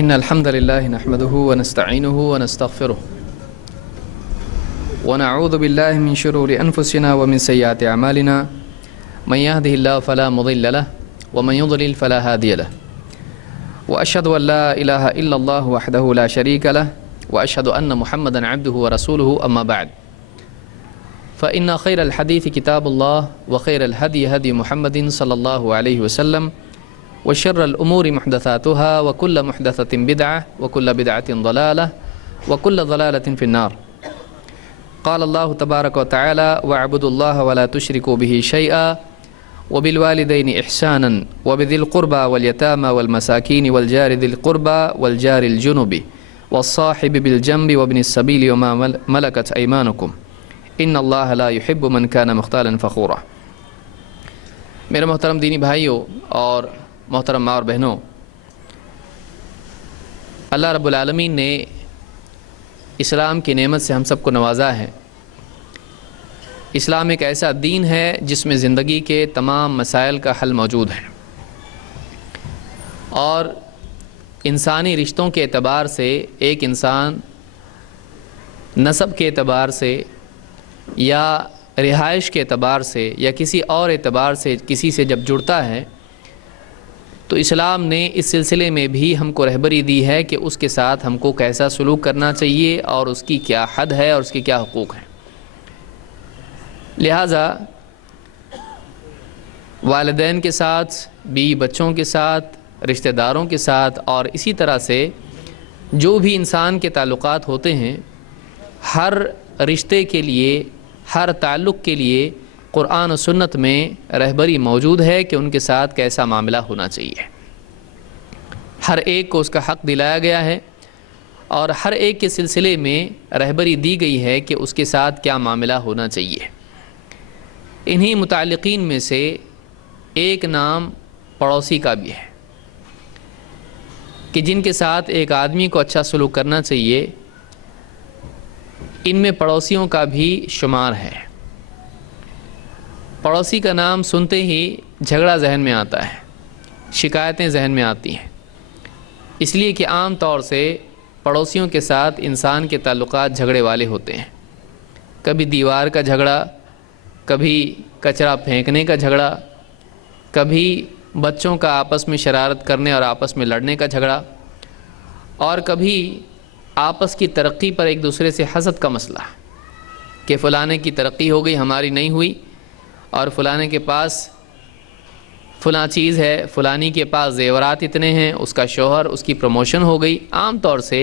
إن الحمد لله نحمده ونستعينه ونستغفره ونعوذ بالله من شرور أنفسنا ومن سيئات أعمالنا من يهده الله فلا مضل له ومن يضلل فلا هادي له وأشهد أن لا إله إلا الله وحده لا شريك له وأشهد أن محمدا عبده ورسوله أما بعد فإن خير الحديث كتاب الله وخير الهدي هدي محمد صلى الله عليه وسلم وشر الأمور محدثاتها وكل محدثة بدعة وكل بدعة ضلالة وكل ضلالة في النار. قال الله تبارك وتعالى واعبدوا الله ولا تشركوا به شيئا وبالوالدين إحسانا وبذي القربى واليتامى والمساكين والجار ذي القربى والجار الجنب والصاحب بالجنب وابن السبيل وما ملكت أيمانكم إن الله لا يحب من كان مختالا فخورا. میرے محترم دینی بھائیوں اور محترم ماں اور بہنوں، اللہ رب العالمین نے اسلام کی نعمت سے ہم سب کو نوازا ہے۔ اسلام ایک ایسا دین ہے جس میں زندگی کے تمام مسائل کا حل موجود ہے، اور انسانی رشتوں کے اعتبار سے ایک انسان نسب کے اعتبار سے یا رہائش کے اعتبار سے یا کسی اور اعتبار سے کسی سے جب جڑتا ہے تو اسلام نے اس سلسلے میں بھی ہم کو رہبری دی ہے کہ اس کے ساتھ ہم کو کیسا سلوک کرنا چاہیے اور اس کی کیا حد ہے اور اس کے کیا حقوق ہیں۔ لہٰذا والدین کے ساتھ، بیوی بچوں کے ساتھ، رشتہ داروں کے ساتھ اور اسی طرح سے جو بھی انسان کے تعلقات ہوتے ہیں، ہر رشتے کے لیے، ہر تعلق کے لیے قرآن و سنت میں رہبری موجود ہے کہ ان کے ساتھ کیسا معاملہ ہونا چاہیے۔ ہر ایک کو اس کا حق دلایا گیا ہے اور ہر ایک کے سلسلے میں رہبری دی گئی ہے کہ اس کے ساتھ کیا معاملہ ہونا چاہیے۔ انہی متعلقین میں سے ایک نام پڑوسی کا بھی ہے کہ جن کے ساتھ ایک آدمی کو اچھا سلوک کرنا چاہیے، ان میں پڑوسیوں کا بھی شمار ہے۔ پڑوسی کا نام سنتے ہی جھگڑا ذہن میں آتا ہے، شکایتیں ذہن میں آتی ہیں، اس لیے کہ عام طور سے پڑوسیوں کے ساتھ انسان کے تعلقات جھگڑے والے ہوتے ہیں۔ کبھی دیوار کا جھگڑا، کبھی کچرا پھینکنے کا جھگڑا، کبھی بچوں کا آپس میں شرارت کرنے اور آپس میں لڑنے کا جھگڑا، اور کبھی آپس کی ترقی پر ایک دوسرے سے حسد کا مسئلہ کہ فلانے کی ترقی ہو گئی، ہماری نہیں ہوئی، اور فلانے کے پاس فلاں چیز ہے، فلانی کے پاس زیورات اتنے ہیں، اس کا شوہر، اس کی پروموشن ہو گئی۔ عام طور سے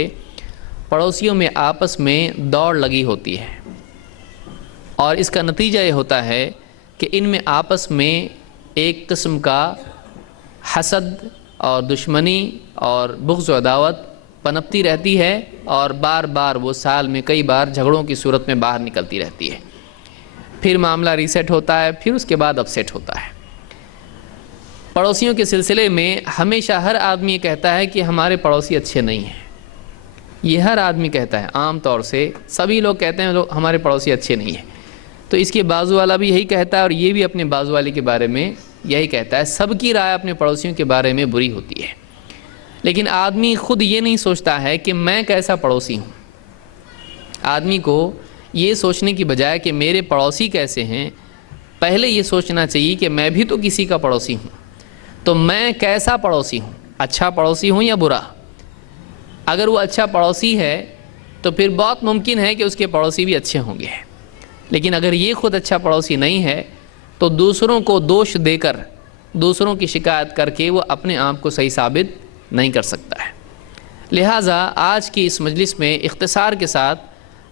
پڑوسیوں میں آپس میں دوڑ لگی ہوتی ہے، اور اس کا نتیجہ یہ ہوتا ہے کہ ان میں آپس میں ایک قسم کا حسد اور دشمنی اور بغض و عداوت پنپتی رہتی ہے، اور بار بار وہ سال میں کئی بار جھگڑوں کی صورت میں باہر نکلتی رہتی ہے۔ پھر معاملہ ریسیٹ ہوتا ہے، پھر اس کے بعد اپسیٹ ہوتا ہے۔ پڑوسیوں کے سلسلے میں ہمیشہ ہر آدمی یہ کہتا ہے کہ ہمارے پڑوسی اچھے نہیں ہیں، یہ ہر آدمی کہتا ہے، عام طور سے سبھی لوگ کہتے ہیں ہمارے پڑوسی اچھے نہیں ہیں۔ تو اس کے بازو والا بھی یہی کہتا ہے اور یہ بھی اپنے بازو والے کے بارے میں یہی کہتا ہے۔ سب کی رائے اپنے پڑوسیوں کے بارے میں بری ہوتی ہے، لیکن آدمی خود یہ نہیں سوچتا ہے کہ میں کیسا پڑوسی ہوں۔ آدمی کو یہ سوچنے کی بجائے کہ میرے پڑوسی کیسے ہیں، پہلے یہ سوچنا چاہیے کہ میں بھی تو کسی کا پڑوسی ہوں، تو میں کیسا پڑوسی ہوں، اچھا پڑوسی ہوں یا برا۔ اگر وہ اچھا پڑوسی ہے تو پھر بہت ممکن ہے کہ اس کے پڑوسی بھی اچھے ہوں گے، لیکن اگر یہ خود اچھا پڑوسی نہیں ہے تو دوسروں کو دوش دے کر، دوسروں کی شکایت کر کے وہ اپنے آپ کو صحیح ثابت نہیں کر سکتا ہے۔ لہٰذا آج کی اس مجلس میں اختصار کے ساتھ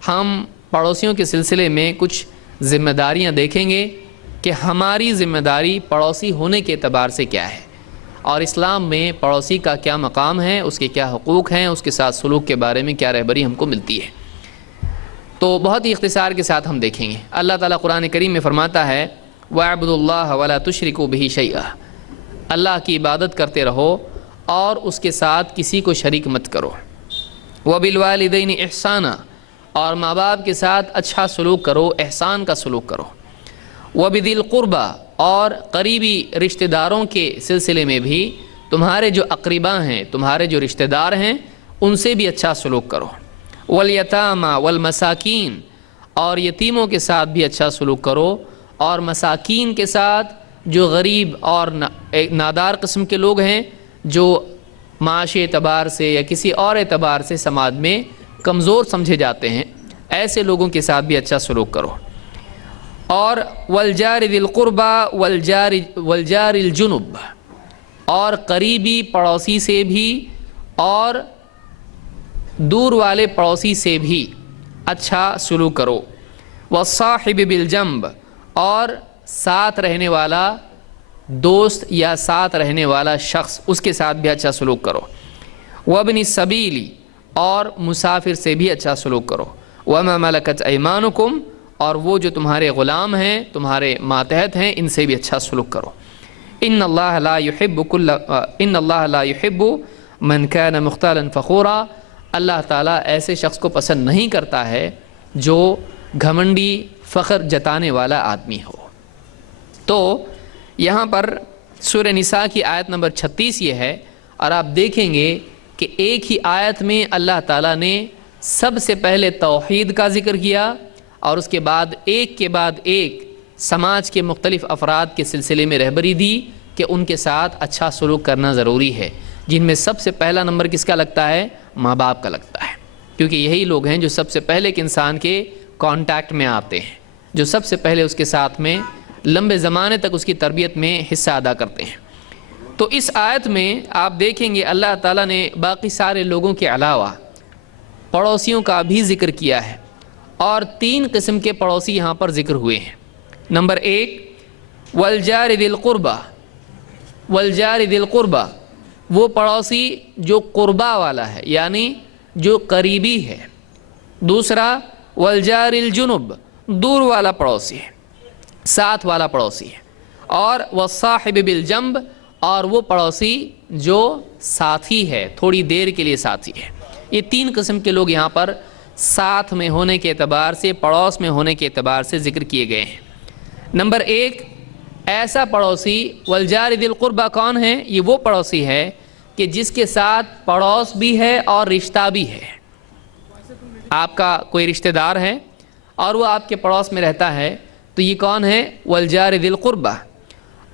ہم پڑوسیوں کے سلسلے میں کچھ ذمہ داریاں دیکھیں گے کہ ہماری ذمہ داری پڑوسی ہونے کے اعتبار سے کیا ہے، اور اسلام میں پڑوسی کا کیا مقام ہے، اس کے کیا حقوق ہیں، اس کے ساتھ سلوک کے بارے میں کیا رہبری ہم کو ملتی ہے۔ تو بہت ہی اختصار کے ساتھ ہم دیکھیں گے۔ اللہ تعالیٰ قرآن کریم میں فرماتا ہے وَاعْبُدُوا اللَّهَ وَلَا تُشْرِكُوا بِهِ شَيْئًا، اللہ کی عبادت کرتے رہو اور اس کے ساتھ کسی کو شریک مت کرو۔ وَبِالْوَالِدَيْنِ إِحْسَانًا، اور ماں باپ کے ساتھ اچھا سلوک کرو، احسان کا سلوک کرو۔ وَبِذِي الْقُرْبَى، اور قریبی رشتہ داروں کے سلسلے میں بھی تمہارے جو اقربا ہیں، تمہارے جو رشتہ دار ہیں، ان سے بھی اچھا سلوک کرو۔ والیتامی والمساکین، اور یتیموں کے ساتھ بھی اچھا سلوک کرو، اور مساکین کے ساتھ جو غریب اور نادار قسم کے لوگ ہیں، جو معاشی اعتبار سے یا کسی اور اعتبار سے سماج میں کمزور سمجھے جاتے ہیں، ایسے لوگوں کے ساتھ بھی اچھا سلوک کرو۔ اور والجار ذی القربى والجار الجنب، اور قریبی پڑوسی سے بھی اور دور والے پڑوسی سے بھی اچھا سلوک کرو۔ والصاحب بالجنب، اور ساتھ رہنے والا دوست یا ساتھ رہنے والا شخص، اس کے ساتھ بھی اچھا سلوک کرو۔ وابن السبیل، اور مسافر سے بھی اچھا سلوک کرو۔ وما ملکت ایمانکم، اور وہ جو تمہارے غلام ہیں، تمہارے ماتحت ہیں، ان سے بھی اچھا سلوک کرو۔ ان اللہ لا يحب من كان مختالا فخورا، اللہ تعالیٰ ایسے شخص کو پسند نہیں کرتا ہے جو گھمنڈی فخر جتانے والا آدمی ہو۔ تو یہاں پر سورہ نساء کی آیت نمبر 36 یہ ہے، اور آپ دیکھیں گے کہ ایک ہی آیت میں اللہ تعالیٰ نے سب سے پہلے توحید کا ذکر کیا، اور اس کے بعد ایک سماج کے مختلف افراد کے سلسلے میں رہبری دی کہ ان کے ساتھ اچھا سلوک کرنا ضروری ہے، جن میں سب سے پہلا نمبر کس کا لگتا ہے؟ ماں باپ کا لگتا ہے، کیونکہ یہی لوگ ہیں جو سب سے پہلے ایک انسان کے کانٹیکٹ میں آتے ہیں، جو سب سے پہلے اس کے ساتھ میں لمبے زمانے تک اس کی تربیت میں حصہ ادا کرتے ہیں۔ تو اس آیت میں آپ دیکھیں گے اللہ تعالیٰ نے باقی سارے لوگوں کے علاوہ پڑوسیوں کا بھی ذکر کیا ہے، اور 3 قسم کے پڑوسی یہاں پر ذکر ہوئے ہیں۔ نمبر 1 والجار ذی القربہ، والجار ذی القربہ، وہ پڑوسی جو قربہ والا ہے، یعنی جو قریبی ہے۔ دوسرا والجار الجنب، دور والا پڑوسی ہے، ساتھ والا پڑوسی ہے۔ اور والصاحب بالجنب، اور وہ پڑوسی جو ساتھی ہے، تھوڑی دیر کے لیے ساتھی ہے۔ یہ 3 قسم کے لوگ یہاں پر ساتھ میں ہونے کے اعتبار سے، پڑوس میں ہونے کے اعتبار سے ذکر کیے گئے ہیں۔ نمبر 1 ایسا پڑوسی والجار ذی القربہ کون ہے؟ یہ وہ پڑوسی ہے کہ جس کے ساتھ پڑوس بھی ہے اور رشتہ بھی ہے۔ آپ کا کوئی رشتہ دار ہے اور وہ آپ کے پڑوس میں رہتا ہے، تو یہ کون ہے؟ والجار ذی القربہ۔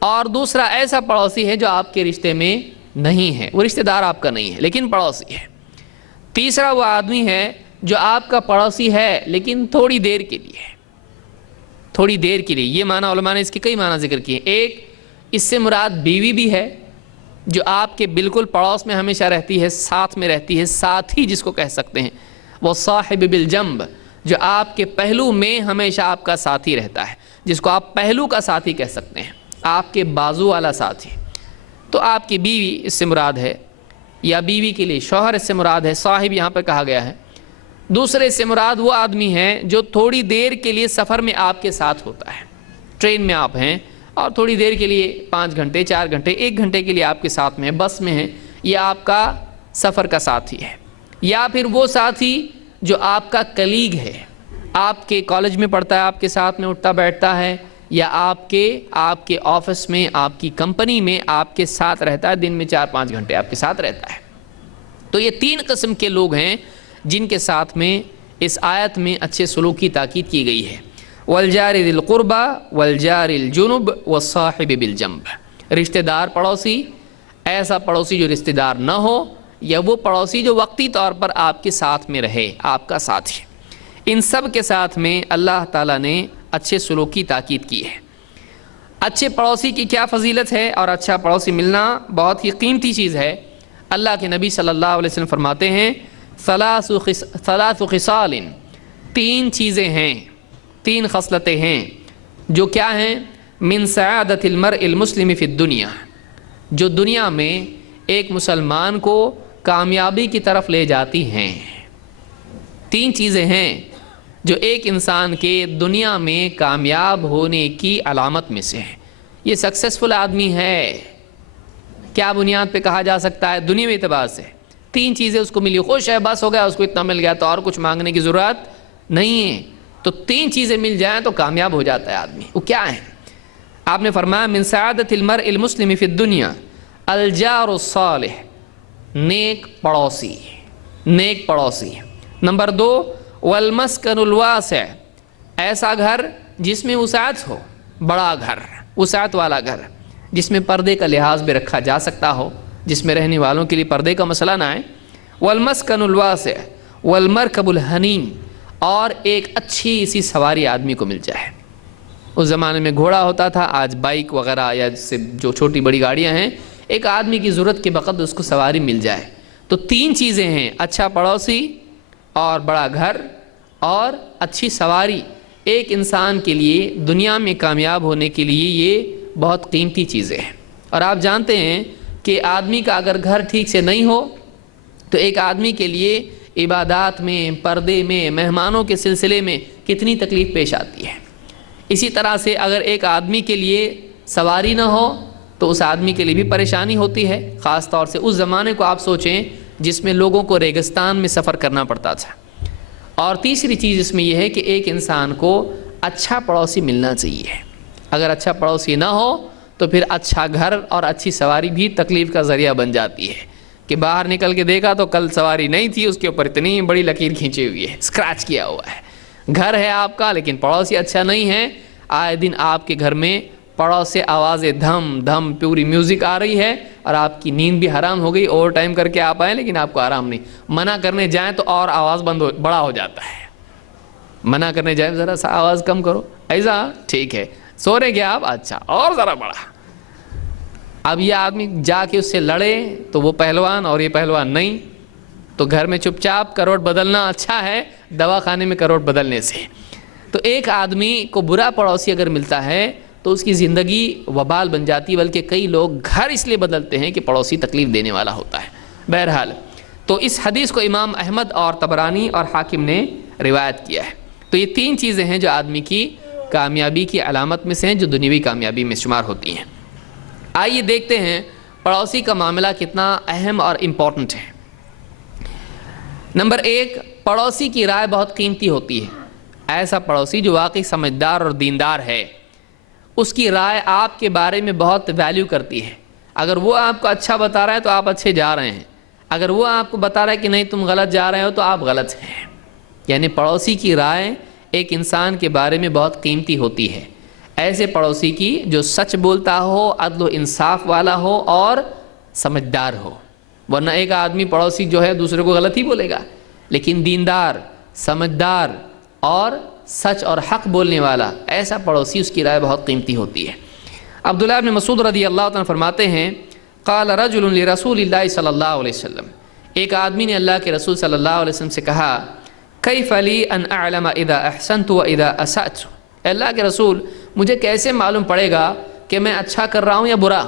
اور دوسرا ایسا پڑوسی ہے جو آپ کے رشتے میں نہیں ہے، وہ رشتہ دار آپ کا نہیں ہے لیکن پڑوسی ہے۔ تیسرا وہ آدمی ہے جو آپ کا پڑوسی ہے لیکن تھوڑی دیر کے لیے ہے، تھوڑی دیر کے لیے۔ یہ معنی علماء نے اس کے کئی معنی ذکر کیے۔ ایک، اس سے مراد بیوی بھی ہے جو آپ کے بالکل پڑوس میں ہمیشہ رہتی ہے، ساتھ میں رہتی ہے، ساتھی جس کو کہہ سکتے ہیں۔ وہ صاحب بالجنب، جو آپ کے پہلو میں ہمیشہ آپ کا ساتھی رہتا ہے، جس کو آپ پہلو کا ساتھی کہہ سکتے ہیں، آپ کے بازو والا ساتھی۔ تو آپ کی بیوی اس سے مراد ہے، یا بیوی کے لیے شوہر اس سے مراد ہے، صاحب یہاں پہ کہا گیا ہے۔ دوسرے سے مراد وہ آدمی ہے جو تھوڑی دیر کے لیے سفر میں آپ کے ساتھ ہوتا ہے، ٹرین میں آپ ہیں اور تھوڑی دیر کے لیے 5 گھنٹے 4 گھنٹے 1 گھنٹے کے لیے آپ کے ساتھ میں، بس میں ہیں، یہ آپ کا سفر کا ساتھی ہے۔ یا پھر وہ ساتھی جو آپ کا کلیگ ہے، آپ کے کالج میں پڑھتا ہے، آپ کے ساتھ میں اٹھتا بیٹھتا ہے، یا آپ کے آفس میں، آپ کی کمپنی میں آپ کے ساتھ رہتا ہے، دن میں 4-5 گھنٹے آپ کے ساتھ رہتا ہے۔ تو یہ 3 قسم کے لوگ ہیں جن کے ساتھ میں اس آیت میں اچھے سلوک کی تاکید کی گئی ہے۔ والجار ذی القربہ والجار الجنب والصاحب بالجنب، رشتہ دار پڑوسی، ایسا پڑوسی جو رشتہ دار نہ ہو، یا وہ پڑوسی جو وقتی طور پر آپ کے ساتھ میں رہے، آپ کا ساتھی۔ ان سب کے ساتھ میں اللہ تعالیٰ نے اچھے سلوک کی تاکید کی ہے۔ اچھے پڑوسی کی کیا فضیلت ہے، اور اچھا پڑوسی ملنا بہت ہی قیمتی چیز ہے۔ اللہ کے نبی صلی اللہ علیہ وسلم فرماتے ہیں ثلاث خصال، 3 چیزیں ہیں، 3 خصلتیں ہیں جو کیا ہیں؟ من سعادت المرء المسلم فی الدنیا، جو دنیا میں ایک مسلمان کو کامیابی کی طرف لے جاتی ہیں۔ 3 چیزیں ہیں جو ایک انسان کے دنیا میں کامیاب ہونے کی علامت میں سے ہے۔ یہ سکسیسفل آدمی ہے، کیا بنیاد پہ کہا جا سکتا ہے؟ دنیاوی اعتبار سے 3 چیزیں اس کو ملی، خوش ہے، بس ہو گیا، اس کو اتنا مل گیا تو اور کچھ مانگنے کی ضرورت نہیں ہے۔ تو 3 چیزیں مل جائیں تو کامیاب ہو جاتا ہے آدمی۔ وہ کیا ہیں؟ آپ نے فرمایا من سعادت المرء المسلم فی الدنیا، الجار الصالح، نیک پڑوسی، نیک پڑوسی۔ نمبر 2 والمسکن الواسع، ایسا گھر جس میں وسعت ہو، بڑا گھر، وسعت والا گھر، جس میں پردے کا لحاظ بھی رکھا جا سکتا ہو، جس میں رہنے والوں کے لیے پردے کا مسئلہ نہ آئے۔ والمسکن الواسع والمرکب الحنین، اور ایک اچھی سی سواری آدمی کو مل جائے۔ اس زمانے میں گھوڑا ہوتا تھا، آج بائک وغیرہ یا جس سے جو چھوٹی بڑی گاڑیاں ہیں، ایک آدمی کی ضرورت کے وقت اس کو سواری مل جائے۔ تو 3 چیزیں ہیں، اچھا پڑوسی اور بڑا گھر اور اچھی سواری، ایک انسان کے لیے دنیا میں کامیاب ہونے کے لیے یہ بہت قیمتی چیزیں ہیں۔ اور آپ جانتے ہیں کہ آدمی کا اگر گھر ٹھیک سے نہیں ہو تو ایک آدمی کے لیے عبادات میں، پردے میں، مہمانوں کے سلسلے میں کتنی تکلیف پیش آتی ہے۔ اسی طرح سے اگر ایک آدمی کے لیے سواری نہ ہو تو اس آدمی کے لیے بھی پریشانی ہوتی ہے، خاص طور سے اس زمانے کو آپ سوچیں جس میں لوگوں کو ریگستان میں سفر کرنا پڑتا تھا۔ اور تیسری چیز اس میں یہ ہے کہ ایک انسان کو اچھا پڑوسی ملنا چاہیے۔ اگر اچھا پڑوسی نہ ہو تو پھر اچھا گھر اور اچھی سواری بھی تکلیف کا ذریعہ بن جاتی ہے کہ باہر نکل کے دیکھا تو کل سواری نہیں تھی، اس کے اوپر اتنی بڑی لکیر کھینچی ہوئی ہے، اسکریچ کیا ہوا ہے۔ گھر ہے آپ کا لیکن پڑوسی اچھا نہیں ہے، آئے دن آپ کے گھر میں پڑوس سے آوازیں دھم دھم پوری میوزک آ رہی ہے اور آپ کی نیند بھی حرام ہو گئی، اوور ٹائم کر کے آپ آئیں لیکن آپ کو آرام نہیں، منع کرنے جائیں تو اور آواز بڑا ہو جاتا ہے، منع کرنے جائیں ذرا سا آواز کم کرو، ایسا ٹھیک ہے، سو رہے کیا آپ، اچھا اور ذرا بڑا۔ اب یہ آدمی جا کے اس سے لڑے تو وہ پہلوان اور یہ پہلوان نہیں، تو گھر میں چپ چاپ کروٹ بدلنا اچھا ہے دوا خانے میں کروٹ بدلنے سے۔ تو ایک آدمی کو برا پڑوسی اگر ملتا ہے تو اس کی زندگی وبال بن جاتی، بلکہ کئی لوگ گھر اس لیے بدلتے ہیں کہ پڑوسی تکلیف دینے والا ہوتا ہے۔ بہرحال تو اس حدیث کو امام احمد اور طبرانی اور حاکم نے روایت کیا ہے۔ تو یہ 3 چیزیں ہیں جو آدمی کی کامیابی کی علامت میں سے ہیں، جو دنیوی کامیابی میں شمار ہوتی ہیں۔ آئیے دیکھتے ہیں پڑوسی کا معاملہ کتنا اہم اور امپورٹنٹ ہے۔ نمبر 1، پڑوسی کی رائے بہت قیمتی ہوتی ہے۔ ایسا پڑوسی جو واقعی سمجھدار اور دیندار ہے، اس کی رائے آپ کے بارے میں بہت ویلیو کرتی ہے۔ اگر وہ آپ کو اچھا بتا رہا ہے تو آپ اچھے جا رہے ہیں، اگر وہ آپ کو بتا رہا ہے کہ نہیں تم غلط جا رہے ہو تو آپ غلط ہیں۔ یعنی پڑوسی کی رائے ایک انسان کے بارے میں بہت قیمتی ہوتی ہے۔ ایسے پڑوسی کی جو سچ بولتا ہو، عدل و انصاف والا ہو اور سمجھدار ہو، ورنہ ایک آدمی پڑوسی جو ہے دوسرے کو غلط ہی بولے گا، لیکن دیندار، سمجھدار اور سچ اور حق بولنے والا ایسا پڑوسی، اس کی رائے بہت قیمتی ہوتی ہے۔ عبداللہ بن مسعود رضی اللہ عنہ فرماتے ہیں قال رجل لرسول اللہ صلی اللہ علیہ وسلم، ایک آدمی نے اللہ کے رسول صلی اللہ علیہ وسلم سے کہا کیف لی ان اعلم اذا احسنت و اذا اسأت، اے اللہ کے رسول مجھے کیسے معلوم پڑے گا کہ میں اچھا کر رہا ہوں یا برا،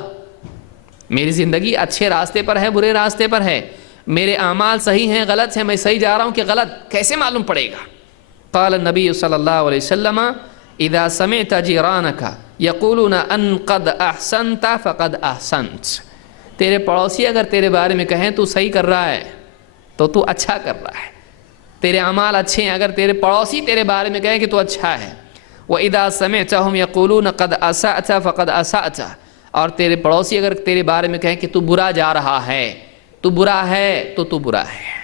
میری زندگی اچھے راستے پر ہے برے راستے پر ہے، میرے اعمال صحیح ہیں غلط ہیں، میں صحیح جا رہا ہوں کہ غلط، کیسے معلوم پڑے گا؟ قال النبی صلی اللہ علیہ وسلم اذا سمعت جیرانک یقولون ان قد احسنت فقد احسنت، تیرے پڑوسی اگر تیرے بارے میں کہیں تو صحیح کر رہا ہے تو تو اچھا کر رہا ہے، تیرے اعمال اچھے ہیں، اگر تیرے پڑوسی تیرے بارے میں کہیں کہ تو اچھا ہے۔ وَإِذَا سَمِعْتَهُمْ يَقُولُونَ قَدْ أَسَأْتَ فَقَدْ أَسَأْتَ، اور تیرے پڑوسی اگر تیرے بارے میں کہیں کہ تو برا جا رہا ہے، تو برا ہے تو تو برا ہے۔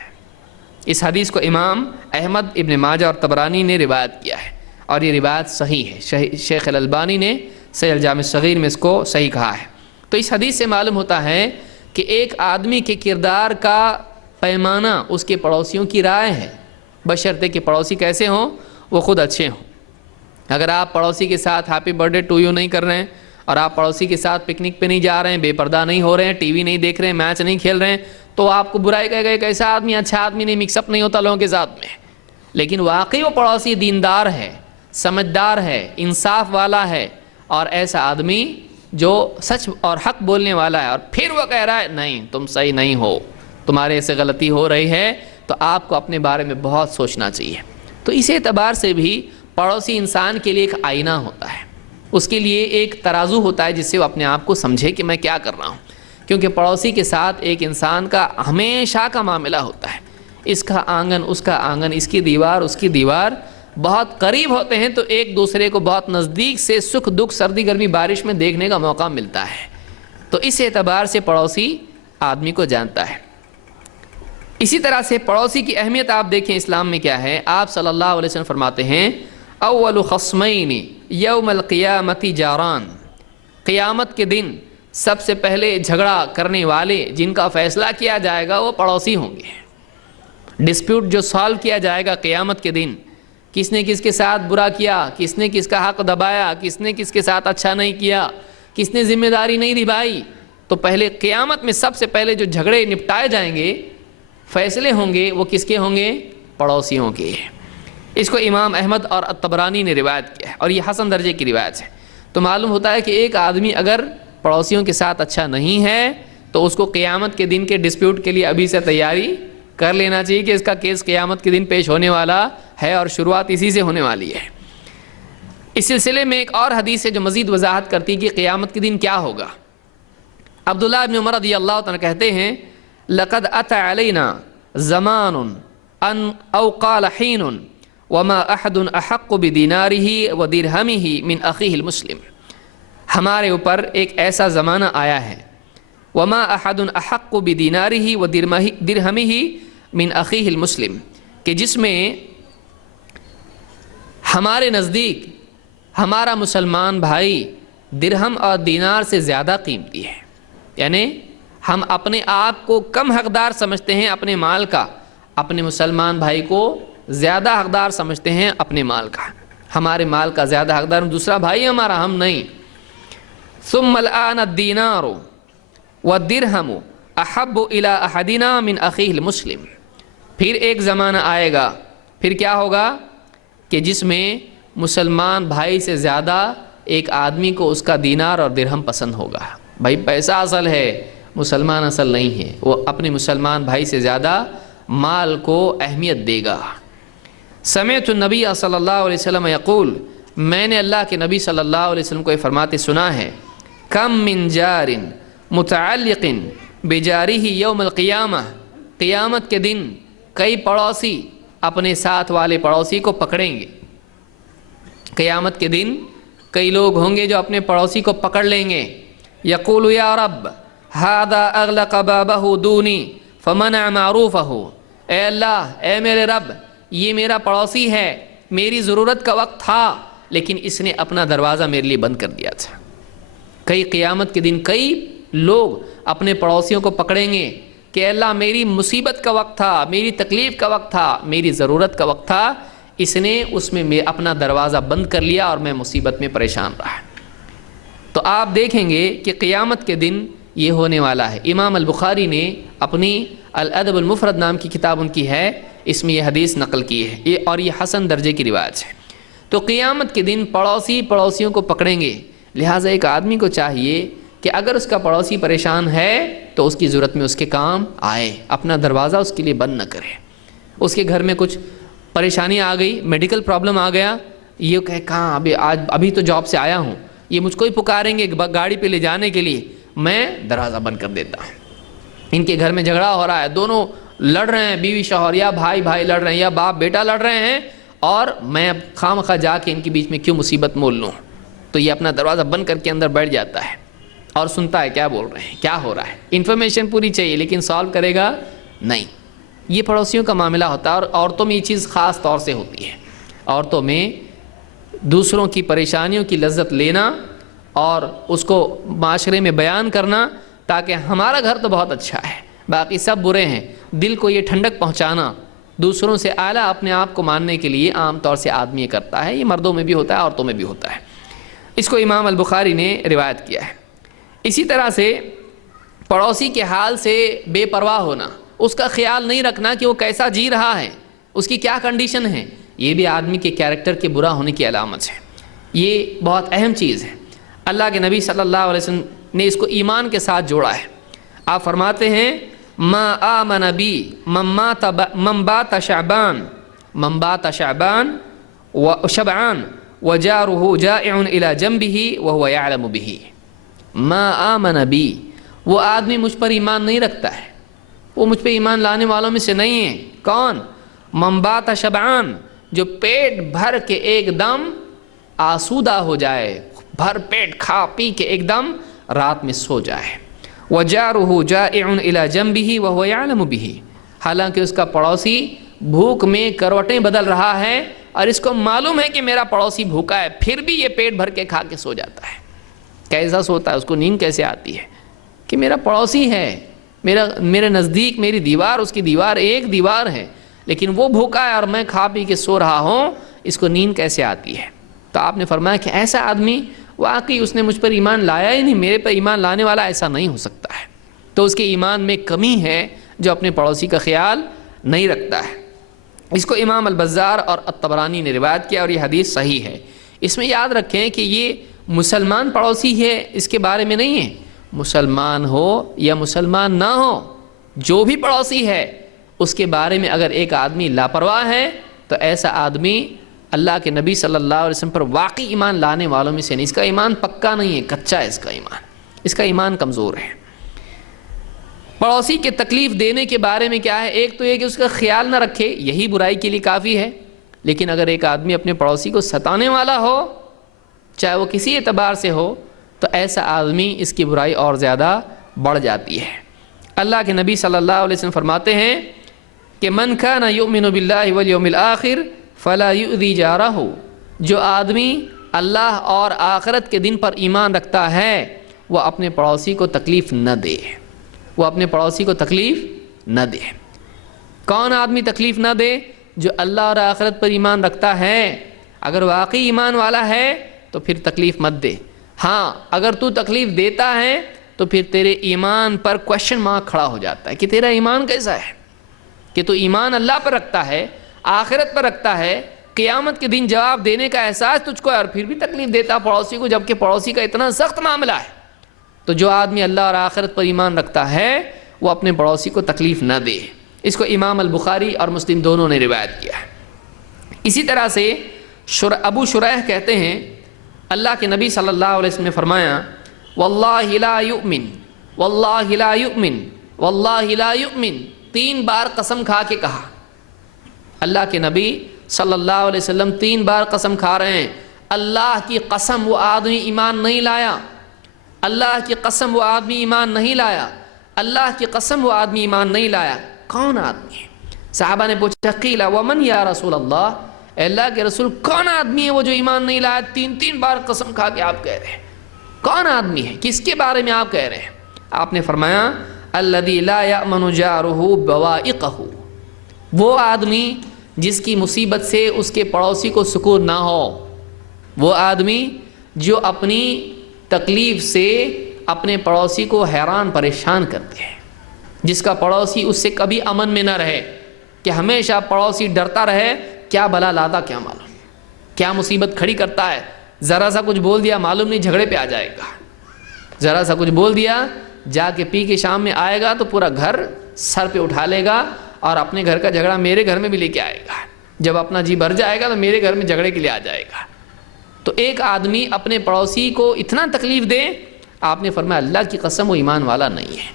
اس حدیث کو امام احمد، ابن ماجہ اور طبرانی نے روایت کیا ہے اور یہ روایت صحیح ہے، شیخ الالبانی نے صحیح الجامع الصغیر میں اس کو صحیح کہا ہے۔ تو اس حدیث سے معلوم ہوتا ہے کہ ایک آدمی کے کردار کا پیمانہ اس کے پڑوسیوں کی رائے ہے، بشرطے کہ پڑوسی کیسے ہوں، وہ خود اچھے ہوں۔ اگر آپ پڑوسی کے ساتھ happy birthday to you نہیں کر رہے ہیں، اور آپ پڑوسی کے ساتھ پکنک پہ نہیں جا رہے ہیں، بے پردہ نہیں ہو رہے ہیں، ٹی وی نہیں دیکھ رہے ہیں، میچ نہیں کھیل رہے ہیں، تو آپ کو برائی کہے گا کہ ایسا آدمی اچھا آدمی نہیں، مکس اپ نہیں ہوتا لوگوں کے ساتھ میں۔ لیکن واقعی وہ پڑوسی دیندار ہے، سمجھدار ہے، انصاف والا ہے، اور ایسا آدمی جو سچ اور حق بولنے والا ہے، اور پھر وہ کہہ رہا ہے نہیں تم صحیح نہیں ہو، تمہارے سے غلطی ہو رہی ہے، تو آپ کو اپنے بارے میں بہت سوچنا چاہیے۔ تو اس اعتبار سے بھی پڑوسی انسان کے لیے ایک آئینہ ہوتا ہے، اس کے لیے ایک ترازو ہوتا ہے جس سے وہ اپنے آپ کو سمجھے کہ میں کیا کر رہا ہوں، کیونکہ پڑوسی کے ساتھ ایک انسان کا ہمیشہ کا معاملہ ہوتا ہے، اس کا آنگن اس کا آنگن، اس کی دیوار اس کی دیوار، بہت قریب ہوتے ہیں تو ایک دوسرے کو بہت نزدیک سے سکھ دکھ سردی گرمی بارش میں دیکھنے کا موقع ملتا ہے۔ تو اس اعتبار سے پڑوسی آدمی کو جانتا ہے۔ اسی طرح سے پڑوسی کی اہمیت آپ دیکھیں اسلام میں کیا ہے۔ آپ صلی اللہ علیہ وسلم فرماتے ہیں اول خصمین یوم القیامت جاران، قیامت کے دن سب سے پہلے جھگڑا کرنے والے جن کا فیصلہ کیا جائے گا وہ پڑوسی ہوں گے۔ ڈسپیوٹ جو سالو کیا جائے گا قیامت کے دن، کس نے کس کے ساتھ برا کیا، کس نے کس کا حق دبایا، کس نے کس کے ساتھ اچھا نہیں کیا، کس نے ذمہ داری نہیں نبھائی، تو پہلے قیامت میں سب سے پہلے جو جھگڑے نپٹائے جائیں گے، فیصلے ہوں گے، وہ کس کے ہوں گے؟ پڑوسیوں کے۔ اس کو امام احمد اور الطبرانی نے روایت کیا ہے اور یہ حسن درجے کی روایت ہے۔ تو معلوم ہوتا ہے کہ ایک آدمی اگر پڑوسیوں کے ساتھ اچھا نہیں ہے تو اس کو قیامت کے دن کے ڈسپیوٹ کے لیے ابھی سے تیاری کر لینا چاہیے کہ اس کا کیس قیامت کے دن پیش ہونے والا ہے اور شروعات اسی سے ہونے والی ہے۔ اس سلسلے میں ایک اور حدیث ہے جو مزید وضاحت کرتی ہے کہ قیامت کے دن کیا ہوگا۔ عبداللہ ابن عمر رضی اللہ عنہ کہتے ہیں لقد اتى علینا زمان ان او قال حین وما احد احق بدینارہ ودرہمہ من اخیہ المسلم، ہمارے اوپر ایک ایسا زمانہ آیا ہے، وما احد احق بدینارہ ودرہمہ من اخیہ المسلم، کہ جس میں ہمارے نزدیک ہمارا مسلمان بھائی درہم اور دینار سے زیادہ قیمتی ہے، یعنی ہم اپنے آپ کو کم حقدار سمجھتے ہیں اپنے مال کا، اپنے مسلمان بھائی کو زیادہ حقدار سمجھتے ہیں اپنے مال کا، ہمارے مال کا زیادہ حقدار دوسرا بھائی ہمارا، ہم نہیں۔ ثم الآن الدینار والدرہم احب الی احدنا من اخیہ المسلم، پھر ایک زمانہ آئے گا، پھر کیا ہوگا کہ جس میں مسلمان بھائی سے زیادہ ایک آدمی کو اس کا دینار اور درہم پسند ہوگا۔ بھائی پیسہ اصل ہے، مسلمان اصل نہیں ہے، وہ اپنے مسلمان بھائی سے زیادہ مال کو اہمیت دے گا۔ سمعت النبی صلی اللہ علیہ وسلم یقول، میں نے اللہ کے نبی صلی اللہ علیہ وسلم کو یہ فرماتے سنا ہے، کم من جار متعلق بجارہ یوم القیامہ، قیامت کے دن کئی پڑوسی اپنے ساتھ والے پڑوسی کو پکڑیں گے۔ قیامت کے دن کئی لوگ ہوں گے جو اپنے پڑوسی کو پکڑ لیں گے، یقول یا رب ھذا اغلق بابہ دونی فمنع معروفہ، اے اللہ، اے میرے رب، یہ میرا پڑوسی ہے، میری ضرورت کا وقت تھا لیکن اس نے اپنا دروازہ میرے لیے بند کر دیا تھا۔ کئی قیامت کے دن کئی لوگ اپنے پڑوسیوں کو پکڑیں گے کہ اللہ میری مصیبت کا وقت تھا، میری تکلیف کا وقت تھا، میری ضرورت کا وقت تھا، اس نے اس میں اپنا دروازہ بند کر لیا اور میں مصیبت میں پریشان رہا۔ تو آپ دیکھیں گے کہ قیامت کے دن یہ ہونے والا ہے۔ امام البخاری نے اپنی الادب المفرد نام کی کتاب ان کی ہے، اس میں یہ حدیث نقل کی ہے اور یہ حسن درجے کی روایت ہے۔ تو قیامت کے دن پڑوسی پڑوسیوں کو پکڑیں گے، لہٰذا ایک آدمی کو چاہیے کہ اگر اس کا پڑوسی پریشان ہے تو اس کی ضرورت میں اس کے کام آئے، اپنا دروازہ اس کے لیے بند نہ کرے۔ اس کے گھر میں کچھ پریشانی آ گئی، میڈیکل پرابلم آ گیا، یہ کہے کہاں ابھی تو جاب سے آیا ہوں، یہ مجھ کو ہی پکاریں گے گاڑی پہ لے جانے کے لیے، میں دروازہ بند کر دیتا ہوں۔ ان کے گھر میں جھگڑا ہو رہا ہے، دونوں لڑ رہے ہیں، بیوی شوہر یا بھائی بھائی لڑ رہے ہیں یا باپ بیٹا لڑ رہے ہیں، اور میں اب خواہ جا کے ان کے بیچ میں کیوں مصیبت مول لوں، تو یہ اپنا دروازہ بند کر کے اندر بیٹھ جاتا ہے اور سنتا ہے کیا بول رہے ہیں، کیا ہو رہا ہے، انفارمیشن پوری چاہیے لیکن سالو کرے گا نہیں۔ یہ پڑوسیوں کا معاملہ ہوتا ہے، اور عورتوں میں یہ چیز خاص طور سے ہوتی ہے۔ عورتوں میں دوسروں کی پریشانیوں کی لذت لینا اور اس کو معاشرے میں بیان کرنا تاکہ ہمارا گھر تو بہت اچھا ہے، باقی سب برے ہیں، دل کو یہ ٹھنڈک پہنچانا، دوسروں سے اعلیٰ اپنے آپ کو ماننے کے لیے عام طور سے آدمی کرتا ہے۔ یہ مردوں میں بھی ہوتا ہے، عورتوں میں بھی ہوتا ہے۔ اس کو امام البخاری نے روایت کیا ہے۔ اسی طرح سے پڑوسی کے حال سے بے پرواہ ہونا، اس کا خیال نہیں رکھنا کہ وہ کیسا جی رہا ہے، اس کی کیا کنڈیشن ہے، یہ بھی آدمی کے کیریکٹر کے برا ہونے کی علامت ہے۔ یہ بہت اہم چیز ہے۔ اللہ کے نبی صلی اللہ علیہ وسلم نے اس کو ایمان کے ساتھ جوڑا ہے۔ آپ فرماتے ہیں ما آمن بی من بات شعبان وشبعان وجارہ جائع الی جنبہ وہو یعلم بہ۔ ما آمن بی، وہ آدمی مجھ پر ایمان نہیں رکھتا ہے، وہ مجھ پہ ایمان لانے والوں میں سے نہیں ہے۔ کون؟ من بات شبعان، جو پیٹ بھر کے ایک دم آسودہ ہو جائے، بھر پیٹ کھا پی کے ایک دم رات میں سو جائے۔ وَجَارُهُ جَائِعٌ إِلَى جَنبِهِ وَهُوَ يَعْلَمُ بِهِ، حالانکہ اس کا پڑوسی بھوک میں کروٹیں بدل رہا ہے اور اس کو معلوم ہے کہ میرا پڑوسی بھوکا ہے، پھر بھی یہ پیٹ بھر کے کھا کے سو جاتا ہے۔ کیسا سوتا ہے، اس کو نیند کیسے آتی ہے کہ میرا پڑوسی ہے، میرے نزدیک میری دیوار، اس کی دیوار ایک دیوار ہے، لیکن وہ بھوکا ہے اور میں کھا پی کے سو رہا ہوں، اس کو نیند کیسے آتی ہے؟ تو آپ نے فرمایا کہ ایسا آدمی واقعی اس نے مجھ پر ایمان لایا ہی نہیں، میرے پر ایمان لانے والا ایسا نہیں ہو سکتا ہے، تو اس کے ایمان میں کمی ہے جو اپنے پڑوسی کا خیال نہیں رکھتا ہے۔ اس کو امام البزار اور الطبرانی نے روایت کیا اور یہ حدیث صحیح ہے۔ اس میں یاد رکھیں کہ یہ مسلمان پڑوسی ہے اس کے بارے میں نہیں ہے، مسلمان ہو یا مسلمان نہ ہو، جو بھی پڑوسی ہے اس کے بارے میں اگر ایک آدمی لاپرواہ ہے تو ایسا آدمی اللہ کے نبی صلی اللہ علیہ وسلم پر واقعی ایمان لانے والوں میں سے نہیں، اس کا ایمان پکا نہیں ہے، کچا ہے اس کا ایمان کمزور ہے۔ پڑوسی کے تکلیف دینے کے بارے میں کیا ہے، ایک تو یہ کہ اس کا خیال نہ رکھے، یہی برائی کے لیے کافی ہے، لیکن اگر ایک آدمی اپنے پڑوسی کو ستانے والا ہو، چاہے وہ کسی اعتبار سے ہو، تو ایسا آدمی اس کی برائی اور زیادہ بڑھ جاتی ہے۔ اللہ کے نبی صلی اللہ علیہ وسلم فرماتے ہیں کہ من کان یؤمن باللہ والیوم الآخر فلا یؤذی جارہ، جو آدمی اللہ اور آخرت کے دن پر ایمان رکھتا ہے وہ اپنے پڑوسی کو تکلیف نہ دے، وہ اپنے پڑوسی کو تکلیف نہ دے۔ کون آدمی تکلیف نہ دے؟ جو اللہ اور آخرت پر ایمان رکھتا ہے، اگر واقعی ایمان والا ہے تو پھر تکلیف مت دے۔ ہاں اگر تو تکلیف دیتا ہے تو پھر تیرے ایمان پر کوشچن مارک کھڑا ہو جاتا ہے کہ تیرا ایمان کیسا ہے، کہ تو ایمان اللہ پر رکھتا ہے، آخرت پر رکھتا ہے، قیامت کے دن جواب دینے کا احساس تجھ کو ہے، اور پھر بھی تکلیف دیتا پڑوسی کو، جبکہ پڑوسی کا اتنا سخت معاملہ ہے۔ تو جو آدمی اللہ اور آخرت پر ایمان رکھتا ہے وہ اپنے پڑوسی کو تکلیف نہ دے۔ اس کو امام البخاری اور مسلم دونوں نے روایت کیا ہے۔ اسی طرح سے ابو شریح کہتے ہیں اللہ کے نبی صلی اللہ علیہ وسلم نے فرمایا واللہ لا یؤمن، واللہ لا یؤمن، واللہ لا یؤمن، 3 بار قسم کھا کے کہا۔ اللہ کے نبی صلی اللہ علیہ وسلم 3 بار قسم کھا رہے ہیں، اللہ کی قسم وہ آدمی ایمان نہیں لایا، اللہ کی قسم وہ آدمی ایمان نہیں لایا، اللہ کی قسم وہ آدمی ایمان نہیں لایا۔ کون آدمی ہے؟ صحابہ نے پوچھا قیل ومن یا رسول اللہ، اے اللہ کے رسول کون آدمی ہے وہ جو ایمان نہیں لایا؟ 3 بار قسم کھا کے آپ کہہ رہے ہیں، کون آدمی ہے، کس کے بارے میں آپ کہہ رہے ہیں؟ آپ نے فرمایا الذی لا یأمن جارہ بوائقہ، وہ آدمی جس کی مصیبت سے اس کے پڑوسی کو سکون نہ ہو، وہ آدمی جو اپنی تکلیف سے اپنے پڑوسی کو حیران پریشان کرتے ہیں، جس کا پڑوسی اس سے کبھی امن میں نہ رہے، کہ ہمیشہ پڑوسی ڈرتا رہے کیا بلا لادا کیا معلوم، کیا مصیبت کھڑی کرتا ہے، ذرا سا کچھ بول دیا معلوم نہیں جھگڑے پہ آ جائے گا، ذرا سا کچھ بول دیا جا کے پی کے شام میں آئے گا تو پورا گھر سر پہ اٹھا لے گا، اور اپنے گھر کا جھگڑا میرے گھر میں بھی لے کے آئے گا، جب اپنا جی بھر جائے گا تو میرے گھر میں جھگڑے کے لیے آ جائے گا۔ تو ایک آدمی اپنے پڑوسی کو اتنا تکلیف دے، آپ نے فرمایا اللہ کی قسم وہ ایمان والا نہیں ہے،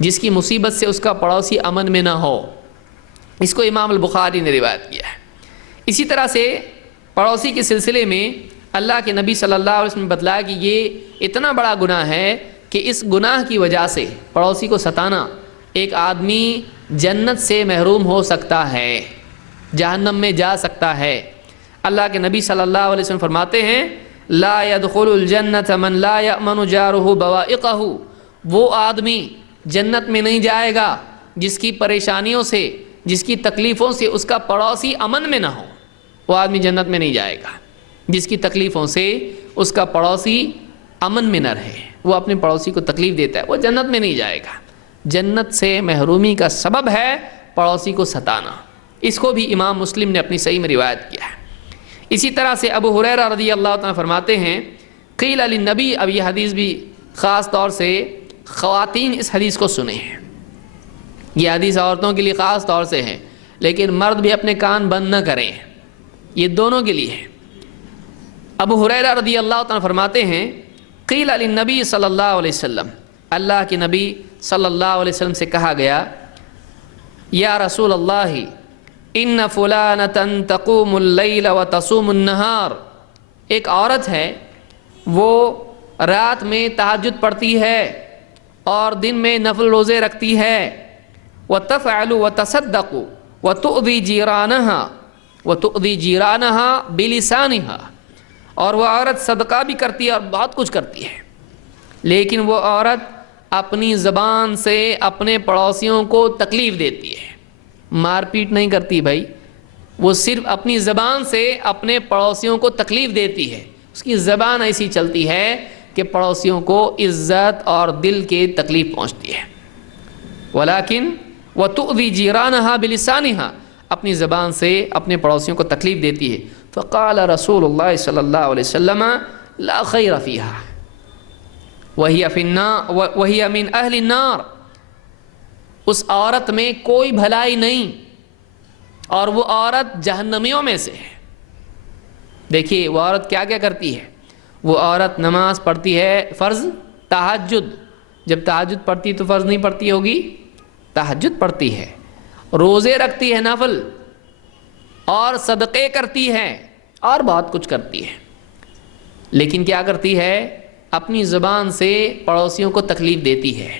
جس کی مصیبت سے اس کا پڑوسی امن میں نہ ہو۔ اس کو امام البخاری نے روایت کیا ہے۔ اسی طرح سے پڑوسی کے سلسلے میں اللہ کے نبی صلی اللہ علیہ وسلم نے بتلایا کہ یہ اتنا بڑا گناہ ہے کہ اس گناہ کی وجہ سے پڑوسی کو ستانا ایک آدمی جنت سے محروم ہو سکتا ہے، جہنم میں جا سکتا ہے۔ اللہ کے نبی صلی اللہ علیہ وسلم فرماتے ہیں لا يدخل الجنت من لا یأمن جارہ بوائقہ، وہ آدمی جنت میں نہیں جائے گا جس کی پریشانیوں سے، جس کی تکلیفوں سے اس کا پڑوسی امن میں نہ ہو، وہ آدمی جنت میں نہیں جائے گا جس کی تکلیفوں سے اس کا پڑوسی امن میں نہ رہے، وہ اپنے پڑوسی کو تکلیف دیتا ہے، وہ جنت میں نہیں جائے گا۔ جنت سے محرومی کا سبب ہے پڑوسی کو ستانا۔ اس کو بھی امام مسلم نے اپنی صحیح میں روایت کیا ہے۔ اسی طرح سے ابو ہریرہ رضی اللہ تعالیٰ فرماتے ہیں قیل للنبی، اب یہ حدیث بھی خاص طور سے خواتین اس حدیث کو سنیں ہیں، یہ حدیث عورتوں کے لیے خاص طور سے ہے، لیکن مرد بھی اپنے کان بند نہ کریں، یہ دونوں کے لیے ہے۔ ابو ہریرہ رضی اللہ تعالیٰ فرماتے ہیں قیل للنبی صلی اللہ علیہ وسلم، اللہ کے نبی صلی اللہ علیہ وسلم سے کہا گیا یا رسول اللہ ان فلانۃ تقوم اللیل وتصوم النہار، ایک عورت ہے وہ رات میں تہجد پڑھتی ہے اور دن میں نفل روزے رکھتی ہے، وتفعل وتصدق وتؤذي جيرانها بلسانها، اور وہ عورت صدقہ بھی کرتی ہے اور بہت کچھ کرتی ہے، لیکن وہ عورت اپنی زبان سے اپنے پڑوسیوں کو تکلیف دیتی ہے، مار پیٹ نہیں کرتی بھائی، وہ صرف اپنی زبان سے اپنے پڑوسیوں کو تکلیف دیتی ہے، اس کی زبان ایسی چلتی ہے کہ پڑوسیوں کو عزت اور دل کے تکلیف پہنچتی ہے۔ ولیکن وتؤذی جیرانہا بلسانہا، اپنی زبان سے اپنے پڑوسیوں کو تکلیف دیتی ہے۔ فقال رسول اللہ صلی اللہ علیہ وسلم لا خیر فیہا وہی من اہل النار، اس عورت میں کوئی بھلائی نہیں اور وہ عورت جہنمیوں میں سے ہے۔ دیکھیے وہ عورت کیا کیا کرتی ہے، وہ عورت نماز پڑھتی ہے، فرض تہجد، جب تہجد پڑھتی تو فرض نہیں پڑھتی ہوگی، تہجد پڑھتی ہے، روزے رکھتی ہے نفل، اور صدقے کرتی ہے اور بہت کچھ کرتی ہے، لیکن کیا کرتی ہے، اپنی زبان سے پڑوسیوں کو تکلیف دیتی ہے۔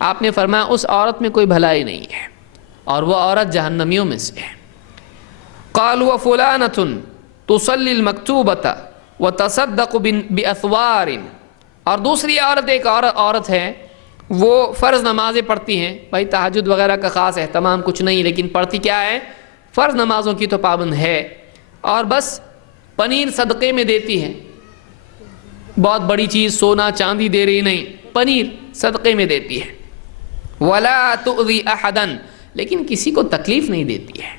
آپ نے فرمایا اس عورت میں کوئی بھلائی نہیں ہے اور وہ عورت جہنمیوں میں سے ہے۔ قالوا فلانۃ تصلی المکتوبۃ وتصدق باثوار، اور دوسری عورت ایک عورت ہے وہ فرض نمازیں پڑھتی ہیں، بھائی تہجد وغیرہ کا خاص اہتمام کچھ نہیں، لیکن پڑھتی کیا ہے، فرض نمازوں کی تو پابند ہے، اور بس پنیر صدقے میں دیتی ہے، بہت بڑی چیز سونا چاندی دے رہی نہیں، پنیر صدقے میں دیتی ہے۔ ولا تؤذی احدا، لیکن کسی کو تکلیف نہیں دیتی ہے،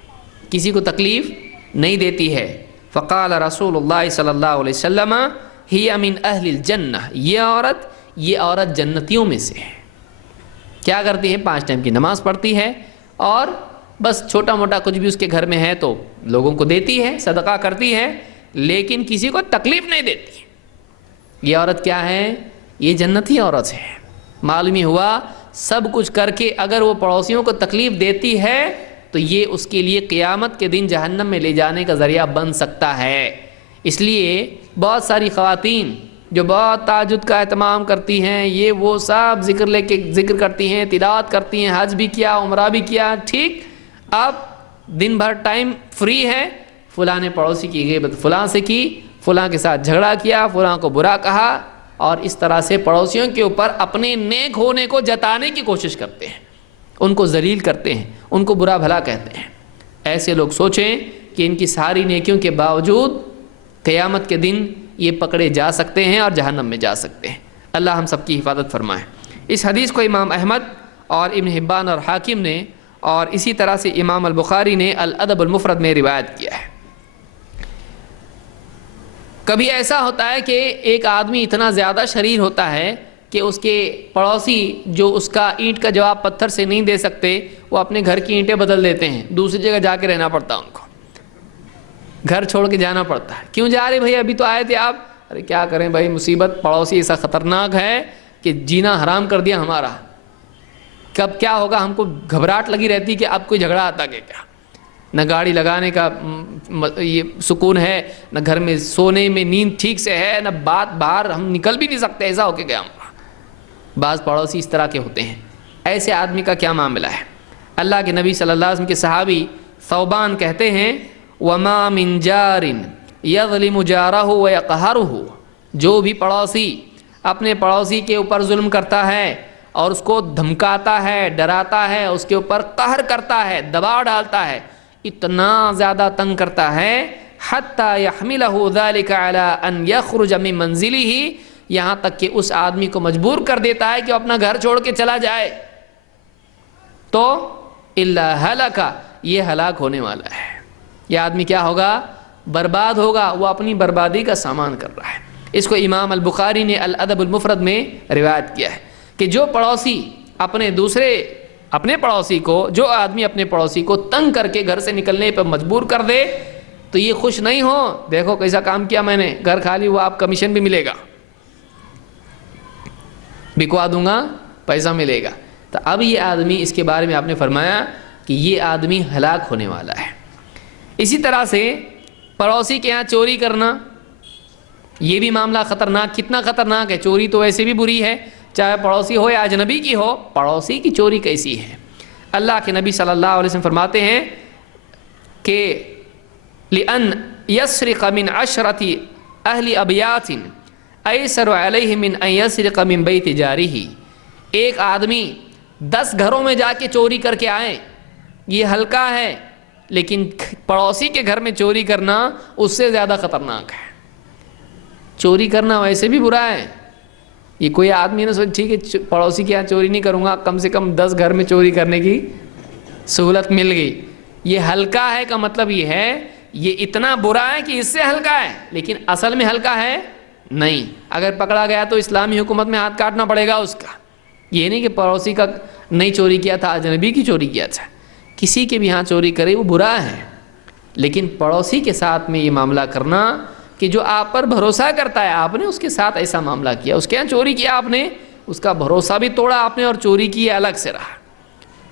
کسی کو تکلیف نہیں دیتی ہے۔ فقال رسول اللہ صلی اللہ علیہ وسلم ہی من اہل الجنہ، یہ عورت جنتیوں میں سے ہے۔ کیا کرتی ہے، 5 ٹائم کی نماز پڑھتی ہے اور بس چھوٹا موٹا کچھ بھی اس کے گھر میں ہے تو لوگوں کو دیتی ہے، صدقہ کرتی ہے، لیکن کسی کو تکلیف نہیں دیتی۔ یہ عورت کیا ہے، یہ جنتی عورت ہے۔ معلوم ہوا سب کچھ کر کے اگر وہ پڑوسیوں کو تکلیف دیتی ہے تو یہ اس کے لیے قیامت کے دن جہنم میں لے جانے کا ذریعہ بن سکتا ہے۔ اس لیے بہت ساری خواتین جو بہت تہجد کا اہتمام کرتی ہیں، یہ وہ سب ذکر کرتی ہیں، تلاوت کرتی ہیں، حج بھی کیا، عمرہ بھی کیا، ٹھیک، اب دن بھر ٹائم فری ہے، فلاں نے پڑوسی کی غیبت فلاں سے کی، فلاں کے ساتھ جھگڑا کیا، فلاں کو برا کہا، اور اس طرح سے پڑوسیوں کے اوپر اپنے نیک ہونے کو جتانے کی کوشش کرتے ہیں، ان کو ذلیل کرتے ہیں، ان کو برا بھلا کہتے ہیں۔ ایسے لوگ سوچیں کہ ان کی ساری نیکیوں کے باوجود قیامت کے دن یہ پکڑے جا سکتے ہیں اور جہنم میں جا سکتے ہیں۔ اللہ ہم سب کی حفاظت فرمائے۔ اس حدیث کو امام احمد اور ابن حبان اور حاکم نے، اور اسی طرح سے امام البخاری نے الادب المفرد میں روایت کیا ہے۔ کبھی ایسا ہوتا ہے کہ ایک آدمی اتنا زیادہ شریر ہوتا ہے کہ اس کے پڑوسی جو اس کا اینٹ کا جواب پتھر سے نہیں دے سکتے، وہ اپنے گھر کی اینٹیں بدل دیتے ہیں، دوسری جگہ جا کے رہنا پڑتا ان کو، گھر چھوڑ کے جانا پڑتا ہے۔ کیوں جا رہے بھائی، ابھی تو آئے تھے آپ؟ ارے کیا کریں بھائی، مصیبت، پڑوسی ایسا خطرناک ہے کہ جینا حرام کر دیا ہمارا، کب کیا ہوگا، ہم کو گھبراہٹ لگی رہتی کہ اب کوئی جھگڑا آتا کہ کیا، نہ گاڑی لگانے کا یہ سکون ہے، نہ گھر میں سونے میں نیند ٹھیک سے ہے، نہ بات باہر ہم نکل بھی نہیں سکتے، ایسا ہو کے گیا ہمارا۔ بعض پڑوسی اس طرح کے ہوتے ہیں۔ ایسے آدمی کا کیا معاملہ ہے؟ اللہ کے نبی صلی اللہ علیہ وسلم کے صحابی ثوبان کہتے ہیں وَمَا مِن جَارٍ يَظْلِمُ جَارَهُ وَيَقْهَرُهُ، جو بھی پڑوسی اپنے پڑوسی کے اوپر ظلم کرتا ہے اور اس کو دھمکاتا ہے، ڈراتا ہے، اس کے اوپر قہر کرتا ہے، دباؤ ڈالتا ہے، اتنا زیادہ تنگ کرتا ہے حَتَّى يَحْمِلَهُ ذَلِكَ عَلَىٰ أَنْ يَخْرُجَ مِن مَنزِلِهِ، یہاں تک کہ اس آدمی کو مجبور کر دیتا ہے کہ وہ اپنا گھر چھوڑ کے چلا جائے، تو إِلَّا هَلَكَ، یہ ہلاک ہونے والا ہے، یہ آدمی کیا ہوگا، برباد ہوگا، وہ اپنی بربادی کا سامان کر رہا ہے۔ اس کو امام البخاری نے الادب المفرد میں روایت کیا ہے کہ جو پڑوسی اپنے پڑوسی کو، جو آدمی اپنے پڑوسی کو تنگ کر کے گھر سے نکلنے پر مجبور کر دے تو یہ خوش نہیں ہو، دیکھو کیسا کام کیا میں نے، گھر خالی ہوا، آپ کمیشن بھی ملے گا، بکوا دوں گا، پیسہ ملے گا۔ تو اب یہ آدمی، اس کے بارے میں آپ نے فرمایا کہ یہ آدمی ہلاک ہونے والا ہے۔ اسی طرح سے پڑوسی کے ہاں چوری کرنا، یہ بھی معاملہ خطرناک، کتنا خطرناک ہے، چوری تو ویسے بھی بری ہے، چاہے پڑوسی ہو یا اجنبی کی ہو، پڑوسی کی چوری کیسی ہے؟ اللہ کے نبی صلی اللہ علیہ وسلم فرماتے ہیں کہ لِأَنْ يَسْرِقَ مِنْ عَشْرَةِ أَهْلِ أَبْيَاتٍ أَيْسَرُ عَلَيْهِ مِنْ أَنْ يَسْرِقَ مِنْ بَيْتِ جَارِهِ، ایک آدمی 10 گھروں میں جا کے چوری کر کے آئے، یہ ہلکا ہے، لیکن پڑوسی کے گھر میں چوری کرنا اس سے زیادہ خطرناک ہے۔ چوری کرنا ویسے بھی برا ہے، یہ کوئی آدمی نے سوچ ٹھیک ہے پڑوسی کے یہاں چوری نہیں کروں گا، کم سے کم 10 گھر میں چوری کرنے کی سہولت مل گئی۔ یہ ہلکا ہے کا مطلب یہ ہے یہ اتنا برا ہے کہ اس سے ہلکا ہے، لیکن اصل میں ہلکا ہے نہیں۔ اگر پکڑا گیا تو اسلامی حکومت میں ہاتھ کاٹنا پڑے گا اس کا۔ یہ نہیں کہ پڑوسی کا نہیں چوری کیا تھا، اجنبی کی چوری کیا تھا، کسی کے بھی ہاں چوری کرے وہ برا ہے، لیکن پڑوسی کے ساتھ میں یہ معاملہ کرنا کہ جو آپ پر بھروسہ کرتا ہے، آپ نے اس کے ساتھ ایسا معاملہ کیا، اس کے یہاں چوری کیا، آپ نے اس کا بھروسہ بھی توڑا آپ نے، اور چوری کی الگ سے رہا۔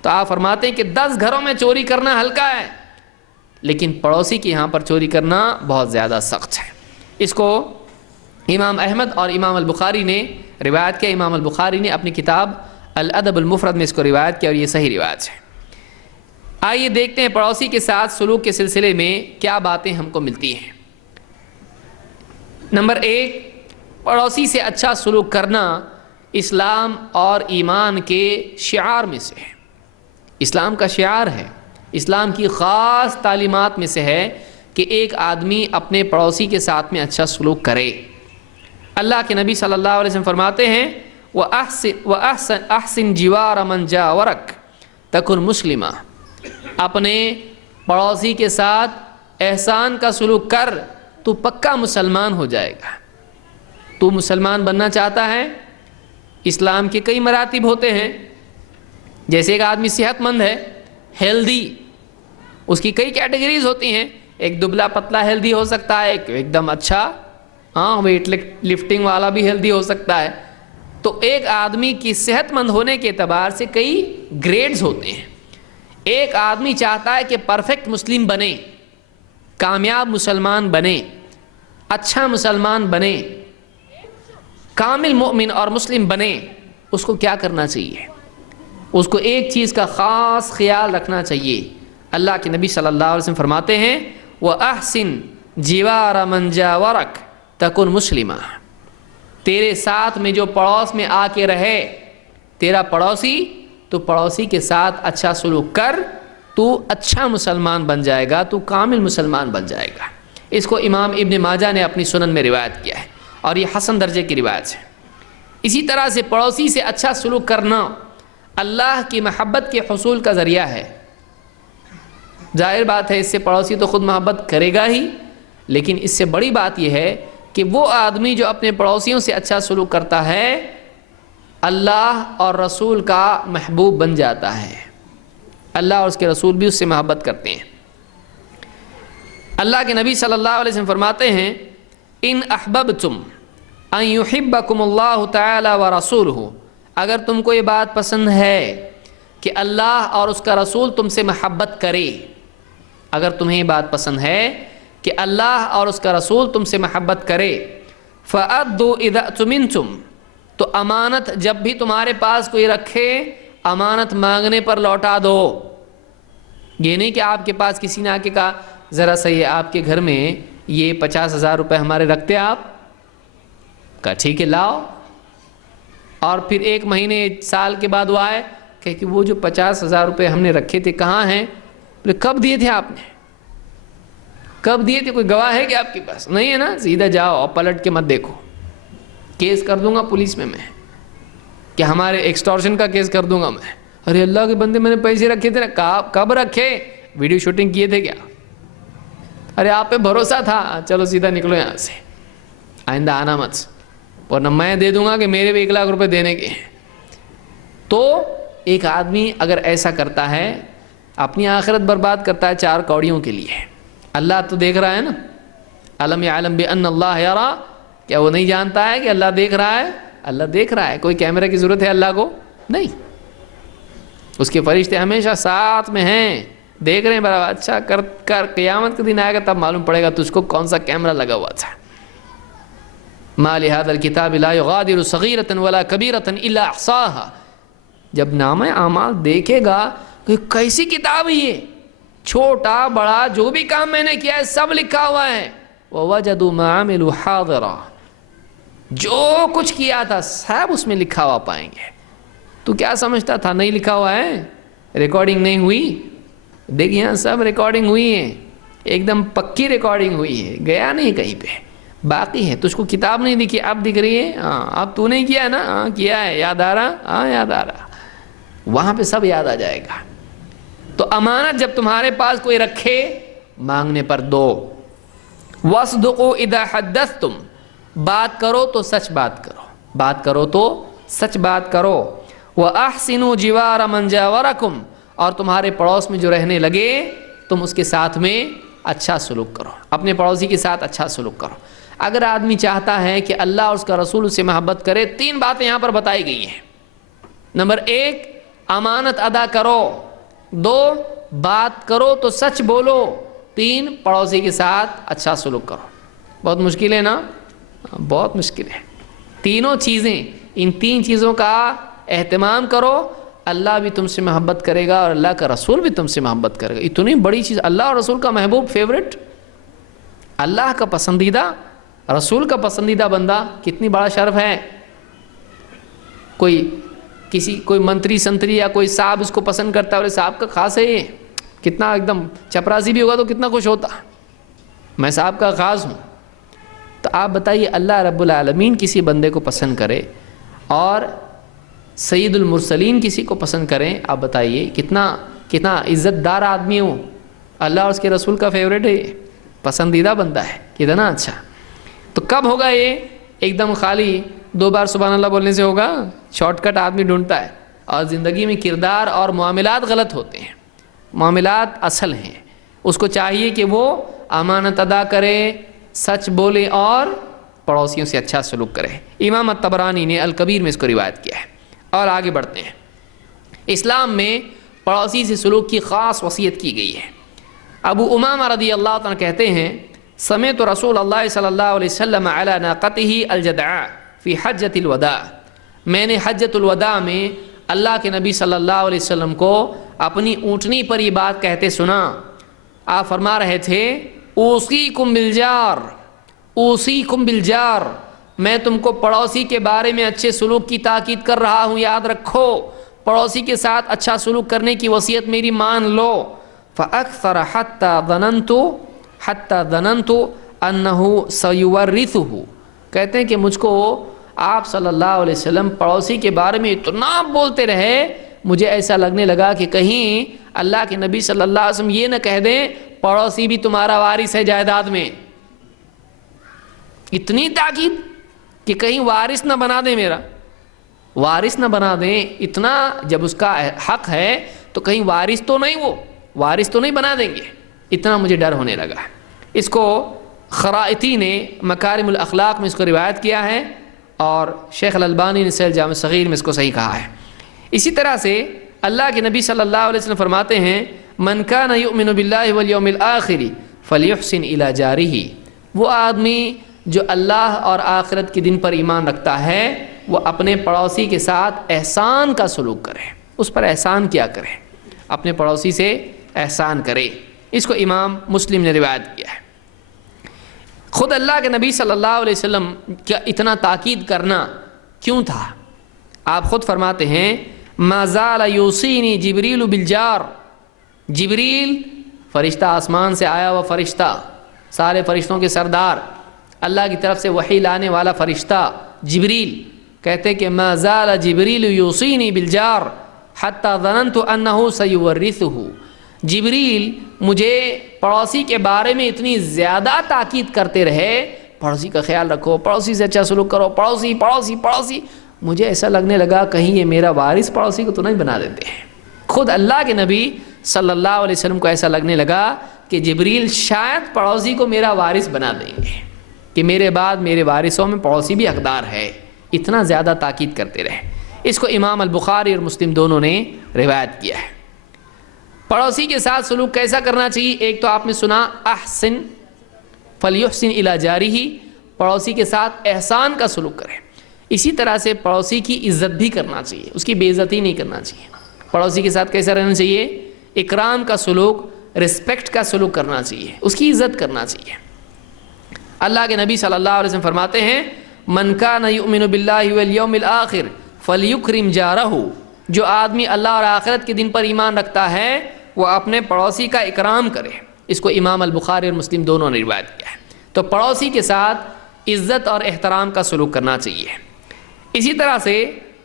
تو آپ فرماتے ہیں کہ 10 گھروں میں چوری کرنا ہلکا ہے، لیکن پڑوسی کے یہاں پر چوری کرنا بہت زیادہ سخت ہے۔ اس کو امام احمد اور امام البخاری نے روایت کیا، امام البخاری نے اپنی کتاب الادب المفرد میں اس کو روایت کیا، اور یہ صحیح روایت ہے۔ آئیے دیکھتے ہیں پڑوسی کے ساتھ سلوک کے سلسلے میں کیا باتیں ہم کو ملتی ہیں۔ نمبر 1، پڑوسی سے اچھا سلوک کرنا اسلام اور ایمان کے شعار میں سے ہے، اسلام کا شعار ہے، اسلام کی خاص تعلیمات میں سے ہے کہ ایک آدمی اپنے پڑوسی کے ساتھ میں اچھا سلوک کرے۔ اللہ کے نبی صلی اللہ علیہ وسلم فرماتے ہیں وَأَحْسِنْ جِوَارَ مَنْ جَاوَرَكَ تَكُنْ مُسْلِمًا، اپنے پڑوسی کے ساتھ احسان کا سلوک کر، تو پکا مسلمان ہو جائے گا۔ تو مسلمان بننا چاہتا ہے، اسلام کے کئی مراتب ہوتے ہیں، جیسے ایک آدمی صحت مند ہے، ہیلدی، اس کی کئی کیٹیگریز ہوتی ہیں، ایک دبلا پتلا ہیلدی ہو سکتا ہے، ایک دم اچھا ویٹ لفٹنگ والا بھی ہیلدی ہو سکتا ہے۔ تو ایک آدمی کی صحت مند ہونے کے اعتبار سے کئی گریڈز ہوتے ہیں۔ ایک آدمی چاہتا ہے کہ پرفیکٹ مسلم بنے، کامیاب مسلمان بنے، اچھا مسلمان بنے، کامل مومن اور مسلم بنے، اس کو کیا کرنا چاہیے؟ اس کو ایک چیز کا خاص خیال رکھنا چاہیے۔ اللہ کے نبی صلی اللہ علیہ وسلم فرماتے ہیں وَأَحْسِنْ جِوَارَ مَنْ جَاوَرَكَ تَكُنْ مُسْلِمًا، تیرے ساتھ میں جو پڑوس میں آ کے رہے، تیرا پڑوسی، تو پڑوسی کے ساتھ اچھا سلوک کر، تو اچھا مسلمان بن جائے گا، تو کامل مسلمان بن جائے گا۔ اس کو امام ابن ماجہ نے اپنی سنن میں روایت کیا ہے، اور یہ حسن درجے کی روایت ہے۔ اسی طرح سے پڑوسی سے اچھا سلوک کرنا اللہ کی محبت کے حصول کا ذریعہ ہے۔ ظاہر بات ہے اس سے پڑوسی تو خود محبت کرے گا ہی، لیکن اس سے بڑی بات یہ ہے کہ وہ آدمی جو اپنے پڑوسیوں سے اچھا سلوک کرتا ہے، اللہ اور رسول کا محبوب بن جاتا ہے، اللہ اور اس کے رسول بھی اس سے محبت کرتے ہیں۔ اللہ کے نبی صلی اللہ علیہ وسلم فرماتے ہیں ان احببتم ان یحبکم اللہ تعالی ورسولہ، اگر تم کو یہ بات پسند ہے کہ اللہ اور اس کا رسول تم سے محبت کرے، اگر تمہیں یہ بات پسند ہے کہ اللہ اور اس کا رسول تم سے محبت کرے، فَأَدُّوا إِذَا اؤْتُمِنْتُمْ، تو امانت جب بھی تمہارے پاس کوئی رکھے، امانت مانگنے پر لوٹا دو۔ یہ نہیں کہ آپ کے پاس کسی نے آ کے کہا ذرا سا یہ آپ کے گھر میں یہ 50,000 روپے ہمارے رکھتے آپ، کہا ٹھیک ہے لاؤ، اور پھر 1 مہینے 1 سال کے بعد وہ آئے کہ وہ جو 50,000 روپے ہم نے رکھے تھے کہاں ہیں؟ بولے کب دیے تھے آپ نے؟ کب دیے تھے؟ کوئی گواہ ہے کہ آپ کے پاس؟ نہیں ہے نا، سیدھا جاؤ اور پلٹ کے مت دیکھو، کیس کر دوں گا پولیس میں کہ ہمارے ایکسٹورشن کا کیس کر دوں گا میں۔ ارے اللہ کے بندے میں نے پیسے رکھے تھے نا، کب رکھے؟ ویڈیو شوٹنگ کیے تھے کیا؟ ارے آپ پہ بھروسہ تھا، چلو سیدھا نکلو یہاں سے، آئندہ آنا مت، ورنہ میں دے دوں گا کہ میرے بھی 1 لاکھ روپے دینے کے ہیں۔ تو ایک آدمی اگر ایسا کرتا ہے، اپنی آخرت برباد کرتا ہے 4 کوڑیوں کے لیے۔ اللہ تو دیکھ رہا ہے نا، الم یعلم بان اللہ یری، کیا وہ نہیں جانتا ہے کہ اللہ دیکھ رہا ہے؟ اللہ دیکھ رہا ہے، کوئی کیمرہ کی ضرورت ہے اللہ کو؟ نہیں، اس کے فرشتے ہمیشہ ساتھ میں ہیں، دیکھ رہے ہیں برابر۔ اچھا کر قیامت کے دن آئے گا تب معلوم پڑے گا تجھ کو کون سا کیمرہ لگا ہوا تھا۔ ما لهذا الكتاب لا يغادر صغيرة ولا كبيرة إلا أحصاها. جب نامہ اعمال دیکھے گا کہ کیسی کتاب ہے یہ، چھوٹا بڑا جو بھی کام میں نے کیا ہے سب لکھا ہوا ہے. وَوَجَدُوا مَا عَمِلُوا حَاضِرًا، جو کچھ کیا تھا سب اس میں لکھا ہوا پائیں گے. تو کیا سمجھتا تھا نہیں لکھا ہوا ہے، ریکارڈنگ نہیں ہوئی؟ دیکھ یہاں سب ریکارڈنگ ہوئی ہے، ایک دم پکی ریکارڈنگ ہوئی ہے، گیا نہیں کہیں پہ، باقی ہے. تجھ کو کتاب نہیں دکھی، اب دکھ رہی ہے. ہاں اب تو نہیں کیا نا، ہاں کیا ہے، یاد آ رہا، ہاں یاد آ رہا. وہاں پہ سب یاد آ جائے گا. تو امانت جب تمہارے پاس کوئی رکھے مانگنے پر دو. وَاصْدُقُوا إِذَا حَدَّثْتُمْ، بات کرو تو سچ بات کرو، بات کرو تو سچ بات کرو. وَأَحْسِنُوا جِوَارَ مَنْ جَاوَرَكُمْ، اور تمہارے پڑوس میں جو رہنے لگے تم اس کے ساتھ میں اچھا سلوک کرو، اپنے پڑوسی کے ساتھ اچھا سلوک کرو. اگر آدمی چاہتا ہے کہ اللہ اور اس کا رسول اس سے محبت کرے، 3 باتیں یہاں پر بتائی گئی ہیں. نمبر 1 امانت ادا کرو، 2 بات کرو تو سچ بولو، 3 پڑوسی کے ساتھ اچھا سلوک کرو. بہت مشکل ہے نا، بہت مشکل ہے. تینوں چیزیں، ان 3 چیزوں کا اہتمام کرو، اللہ بھی تم سے محبت کرے گا اور اللہ کا رسول بھی تم سے محبت کرے گا. اتنی بڑی چیز، اللہ اور رسول کا محبوب، فیورٹ، اللہ کا پسندیدہ، رسول کا پسندیدہ بندہ، کتنی بڑا شرف ہے. کوئی منتری سنتری یا کوئی صاحب اس کو پسند کرتا ہے، اور صاحب کا خاص ہے یہ، کتنا ایک دم چپراسی بھی ہوگا تو کتنا خوش ہوتا، میں صاحب کا خاص ہوں. تو آپ بتائیے اللہ رب العالمین کسی بندے کو پسند کرے اور سید المرسلین کسی کو پسند کریں، آپ بتائیے کتنا عزت دار آدمی ہو. اللہ اور اس کے رسول کا فیوریٹ ہے، پسندیدہ بندہ ہے، کتنا اچھا. تو کب ہوگا یہ؟ ایک دم خالی 2 بار سبحان اللہ بولنے سے ہوگا؟ شارٹ کٹ آدمی ڈھونڈتا ہے، اور زندگی میں کردار اور معاملات غلط ہوتے ہیں. معاملات اصل ہیں. اس کو چاہیے کہ وہ امانت ادا کرے، سچ بولے اور پڑوسیوں سے اچھا سلوک کرے. امام الطبرانی نے الکبیر میں اس کو روایت کیا ہے. اور آگے بڑھتے ہیں. اسلام میں پڑوسی سے سلوک کی خاص وصیت کی گئی ہے. ابو امامہ رضی اللہ عنہ کہتے ہیں سمعت رسول اللہ صلی اللہ علیہ وسلم علی ناقته الجدعاء فی حجۃ الوداع، میں نے حجۃ الوداع میں اللہ کے نبی صلی اللہ علیہ وسلم کو اپنی اونٹنی پر یہ بات کہتے سنا. آپ فرما رہے تھے اوصیکم بالجار، اوصیکم بالجار، میں تم کو پڑوسی کے بارے میں اچھے سلوک کی تاکید کر رہا ہوں، یاد رکھو، پڑوسی کے ساتھ اچھا سلوک کرنے کی وصیت میری مان لو. فَأَكْثَرَ حَتَّى ظَنَنْتُ أَنَّهُ سَيُوَرِّثُهُ، کہتے ہیں کہ مجھ کو آپ صلی اللہ علیہ وسلم پڑوسی کے بارے میں اتنا بولتے رہے، مجھے ایسا لگنے لگا کہ کہیں اللہ کے نبی صلی اللہ علیہ وسلم یہ نہ کہہ دیں پڑوسی بھی تمہارا وارث ہے جائیداد میں. اتنی تاکید کہ کہیں وارث نہ بنا دیں، میرا وارث نہ بنا دیں. اتنا جب اس کا حق ہے تو کہیں وارث تو نہیں بنا دیں گے، اتنا مجھے ڈر ہونے لگا. اس کو خرائطی نے مکارم الاخلاق میں اس کو روایت کیا ہے، اور شیخ الالبانی نے صحیح جامع صغیر میں اس کو صحیح کہا ہے. اسی طرح سے اللہ کے نبی صلی اللہ علیہ وسلم فرماتے ہیں من کان یؤمن باللہ والیوم الآخر فلیحسن الی جارہ، وہ آدمی جو اللہ اور آخرت کے دن پر ایمان رکھتا ہے وہ اپنے پڑوسی کے ساتھ احسان کا سلوک کرے، اس پر احسان کیا کرے، اپنے پڑوسی سے احسان کرے. اس کو امام مسلم نے روایت کیا ہے. خود اللہ کے نبی صلی اللہ علیہ وسلم کا اتنا تاکید کرنا کیوں تھا؟ آپ خود فرماتے ہیں ما زال یوصینی جبریل بالجار، جبریل فرشتہ آسمان سے آیا ہوا فرشتہ، سارے فرشتوں کے سردار، اللہ کی طرف سے وحی لانے والا فرشتہ جبریل، کہتے کہ ما زال جبریل یوصینی بالجار حتی ظننت انہ سیورثہ، جبریل مجھے پڑوسی کے بارے میں اتنی زیادہ تاکید کرتے رہے، پڑوسی کا خیال رکھو، پڑوسی سے اچھا سلوک کرو، پڑوسی پڑوسی پڑوسی، مجھے ایسا لگنے لگا کہیں یہ میرا وارث پڑوسی کو تو نہیں بنا دیتے ہیں. خود اللہ کے نبی صلی اللہ علیہ وسلم کو ایسا لگنے لگا کہ جبریل شاید پڑوسی کو میرا وارث بنا دیں گے، کہ میرے بعد میرے وارثوں میں پڑوسی بھی حقدار ہے، اتنا زیادہ تاکید کرتے رہے. اس کو امام البخاری اور مسلم دونوں نے روایت کیا ہے. پڑوسی کے ساتھ سلوک کیسا کرنا چاہیے؟ ایک تو آپ نے سنا احسن فلیحسن الی جارہ، پڑوسی کے ساتھ احسان کا سلوک کریں. اسی طرح سے پڑوسی کی عزت بھی کرنا چاہیے, اس کی بے عزتی نہیں کرنا چاہیے. پڑوسی کے ساتھ کیسا رہنا چاہیے؟ اکرام کا سلوک, رسپیکٹ کا سلوک کرنا چاہیے, اس کی عزت کرنا چاہیے. اللہ کے نبی صلی اللہ علیہ وسلم فرماتے ہیں من کان یؤمن باللہ والیوم الآخر فلیکرم جارہ, جو آدمی اللہ اور آخرت کے دن پر ایمان رکھتا ہے وہ اپنے پڑوسی کا اکرام کرے. اس کو امام البخاری اور مسلم دونوں نے روایت کیا ہے. تو پڑوسی کے ساتھ عزت اور احترام کا سلوک کرنا چاہیے. اسی طرح سے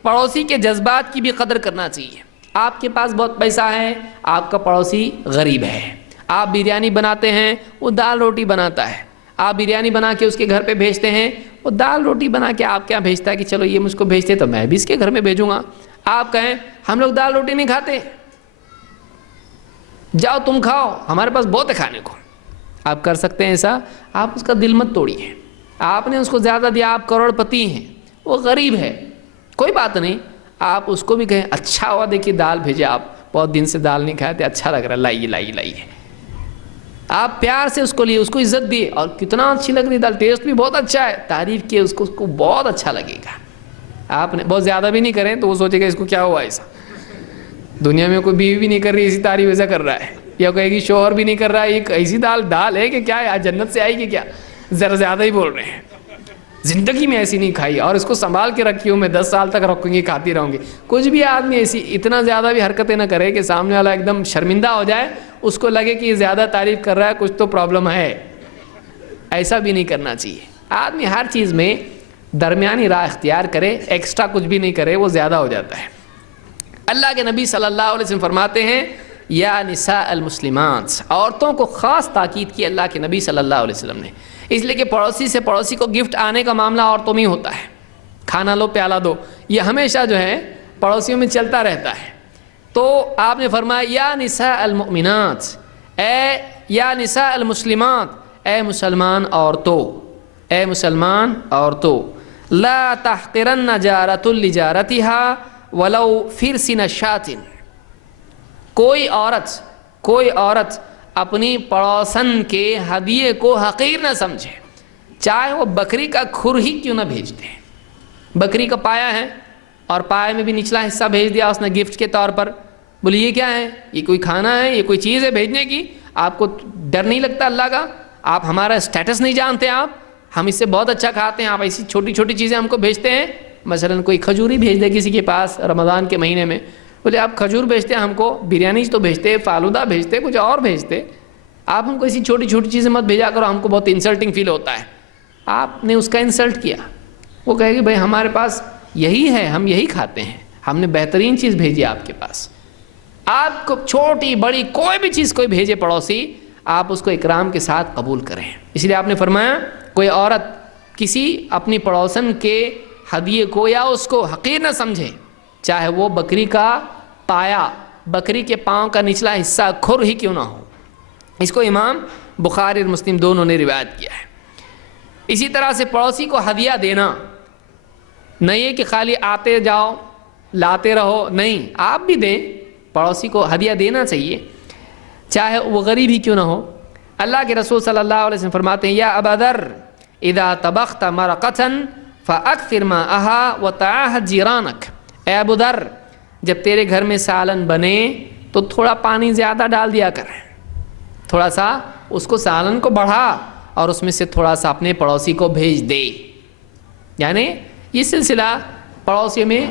پڑوسی کے جذبات کی بھی قدر کرنا چاہیے. آپ کے پاس بہت پیسہ ہے, آپ کا پڑوسی غریب ہے, آپ بریانی بناتے ہیں, وہ دال روٹی بناتا ہے. آپ بریانی بنا کے اس کے گھر پہ بھیجتے ہیں, وہ دال روٹی بنا کے آپ کیا بھیجتا ہے کہ چلو یہ مجھ کو بھیجتے تو میں بھی اس کے گھر میں بھیجوں گا. آپ کہیں ہم لوگ دال روٹی نہیں کھاتے, جاؤ تم کھاؤ, ہمارے پاس بہت ہے کھانے کو. آپ کر سکتے ہیں ایسا؟ آپ اس کا دل مت توڑیے. آپ نے اس کو زیادہ دیا, آپ کروڑ پتی ہیں, وہ غریب ہے, کوئی بات نہیں. آپ اس کو بھی کہیں اچھا ہوا دیکھیے دال بھیجے, آپ بہت دن سے دال نہیں کھائے تھے, اچھا لگ رہا ہے, لائیے لائیے لائیے. آپ پیار سے اس کو لیے, اس کو عزت دیے, اور کتنا اچھی لگ رہی دال, ٹیسٹ بھی بہت اچھا ہے, تعریف کیے اس کو بہت اچھا لگے گا. آپ نے بہت زیادہ بھی نہیں کریں تو وہ سوچے گا اس کو کیا ہوا ایسا, دنیا میں کوئی بیوی بھی نہیں کر رہی ایسی تعریف ایسا کر رہا ہے, یا کہے گی شوہر بھی نہیں کر رہا ہے, ایک ایسی دال ہے کہ کیا ہے, جنت سے آئی کہ کیا, ذرا زیادہ ہی بول رہے ہیں. زندگی میں ایسی نہیں کھائی اور اس کو سنبھال کے رکھی ہوں میں, 10 سال تک رکھوں گی, کھاتی رہوں گی. کچھ بھی آدمی ایسی اتنا زیادہ بھی حرکتیں نہ کرے کہ سامنے والا ایک دم شرمندہ ہو جائے, اس کو لگے کہ یہ زیادہ تعریف کر رہا ہے, کچھ تو پرابلم ہے. ایسا بھی نہیں کرنا چاہیے. آدمی ہر چیز میں درمیانی راہ اختیار کرے, ایکسٹرا کچھ بھی نہیں کرے, وہ زیادہ ہو جاتا ہے. اللہ کے نبی صلی اللہ علیہ وسلم فرماتے ہیں یا نساء المسلمات, عورتوں کو خاص تاکید کی اللہ کے نبی صلی اللہ علیہ وسلم نے, اس لیے کہ پڑوسی سے پڑوسی کو گفٹ آنے کا معاملہ عورتوں میں ہوتا ہے. کھانا لو پیالہ دو, یہ ہمیشہ جو ہے پڑوسیوں میں چلتا رہتا ہے. تو آپ نے فرمایا یا نساء المؤمنات, اے یا نساء المسلمات, اے مسلمان عورتوں, اے مسلمان عورتوں, لا تحقرن جارۃ لجارتها ولو فرسن شاۃ, کوئی عورت اپنی پڑوسن کے ہدیے کو حقیر نہ سمجھے, چاہے وہ بکری کا کھر ہی کیوں نہ بھیج دے. بکری کا پایا ہے اور پائے میں بھی نچلا حصہ بھیج دیا اس نے گفٹ کے طور پر, بولیے یہ کیا ہے, یہ کوئی کھانا ہے, یہ کوئی چیز ہے بھیجنے کی؟ آپ کو ڈر نہیں لگتا اللہ کا؟ آپ ہمارا اسٹیٹس نہیں جانتے, آپ ہم اس سے بہت اچھا کھاتے ہیں, آپ ایسی چھوٹی چھوٹی چیزیں ہم کو بھیجتے ہیں. مثلا کوئی کھجور ہی بھیج دے کسی کے پاس رمضان کے مہینے میں, بولے آپ کھجور بھیجتے ہیں, ہم کو بریانی تو بھیجتے, فالودہ بھیجتے, کچھ اور بھیجتے, آپ ہم کو ایسی چھوٹی چھوٹی چیزیں مت بھیجا کرو, ہم کو بہت انسلٹنگ فیل ہوتا ہے. آپ نے اس کا انسلٹ کیا. وہ کہے گی بھائی ہمارے پاس یہی ہے, ہم یہی کھاتے ہیں, ہم نے بہترین چیز بھیجی آپ کے پاس. آپ کو چھوٹی بڑی کوئی بھی چیز کوئی بھیجے پڑوسی, آپ اس کو اکرام کے ساتھ قبول کریں. اس لیے آپ نے فرمایا کوئی عورت کسی اپنی پڑوسن کے ہدیے کو یا اس کو حقیر نہ سمجھے, چاہے وہ بکری کا پایا, بکری کے پاؤں کا نچلا حصہ کھر ہی کیوں نہ ہو. اس کو امام بخاری اور مسلم دونوں نے روایت کیا ہے. اسی طرح سے پڑوسی کو ہدیہ دینا, نہیں ہے کہ خالی آتے جاؤ لاتے رہو, نہیں, آپ بھی دیں, پڑوسی کو ہدیہ دینا چاہیے, چاہے وہ غریب ہی کیوں نہ ہو. اللہ کے رسول صلی اللہ علیہ وسلم فرماتے ہیں یا ابا ذر اذا طبخت مرقۃ فاکثر ماءها وتعاهد جیرانک, اے ابو ذر جب تیرے گھر میں سالن بنے تو تھوڑا پانی زیادہ ڈال دیا کر, تھوڑا سا اس کو سالن کو بڑھا اور اس میں سے تھوڑا سا اپنے پڑوسی کو بھیج دے. یعنی یہ سلسلہ پڑوسیوں میں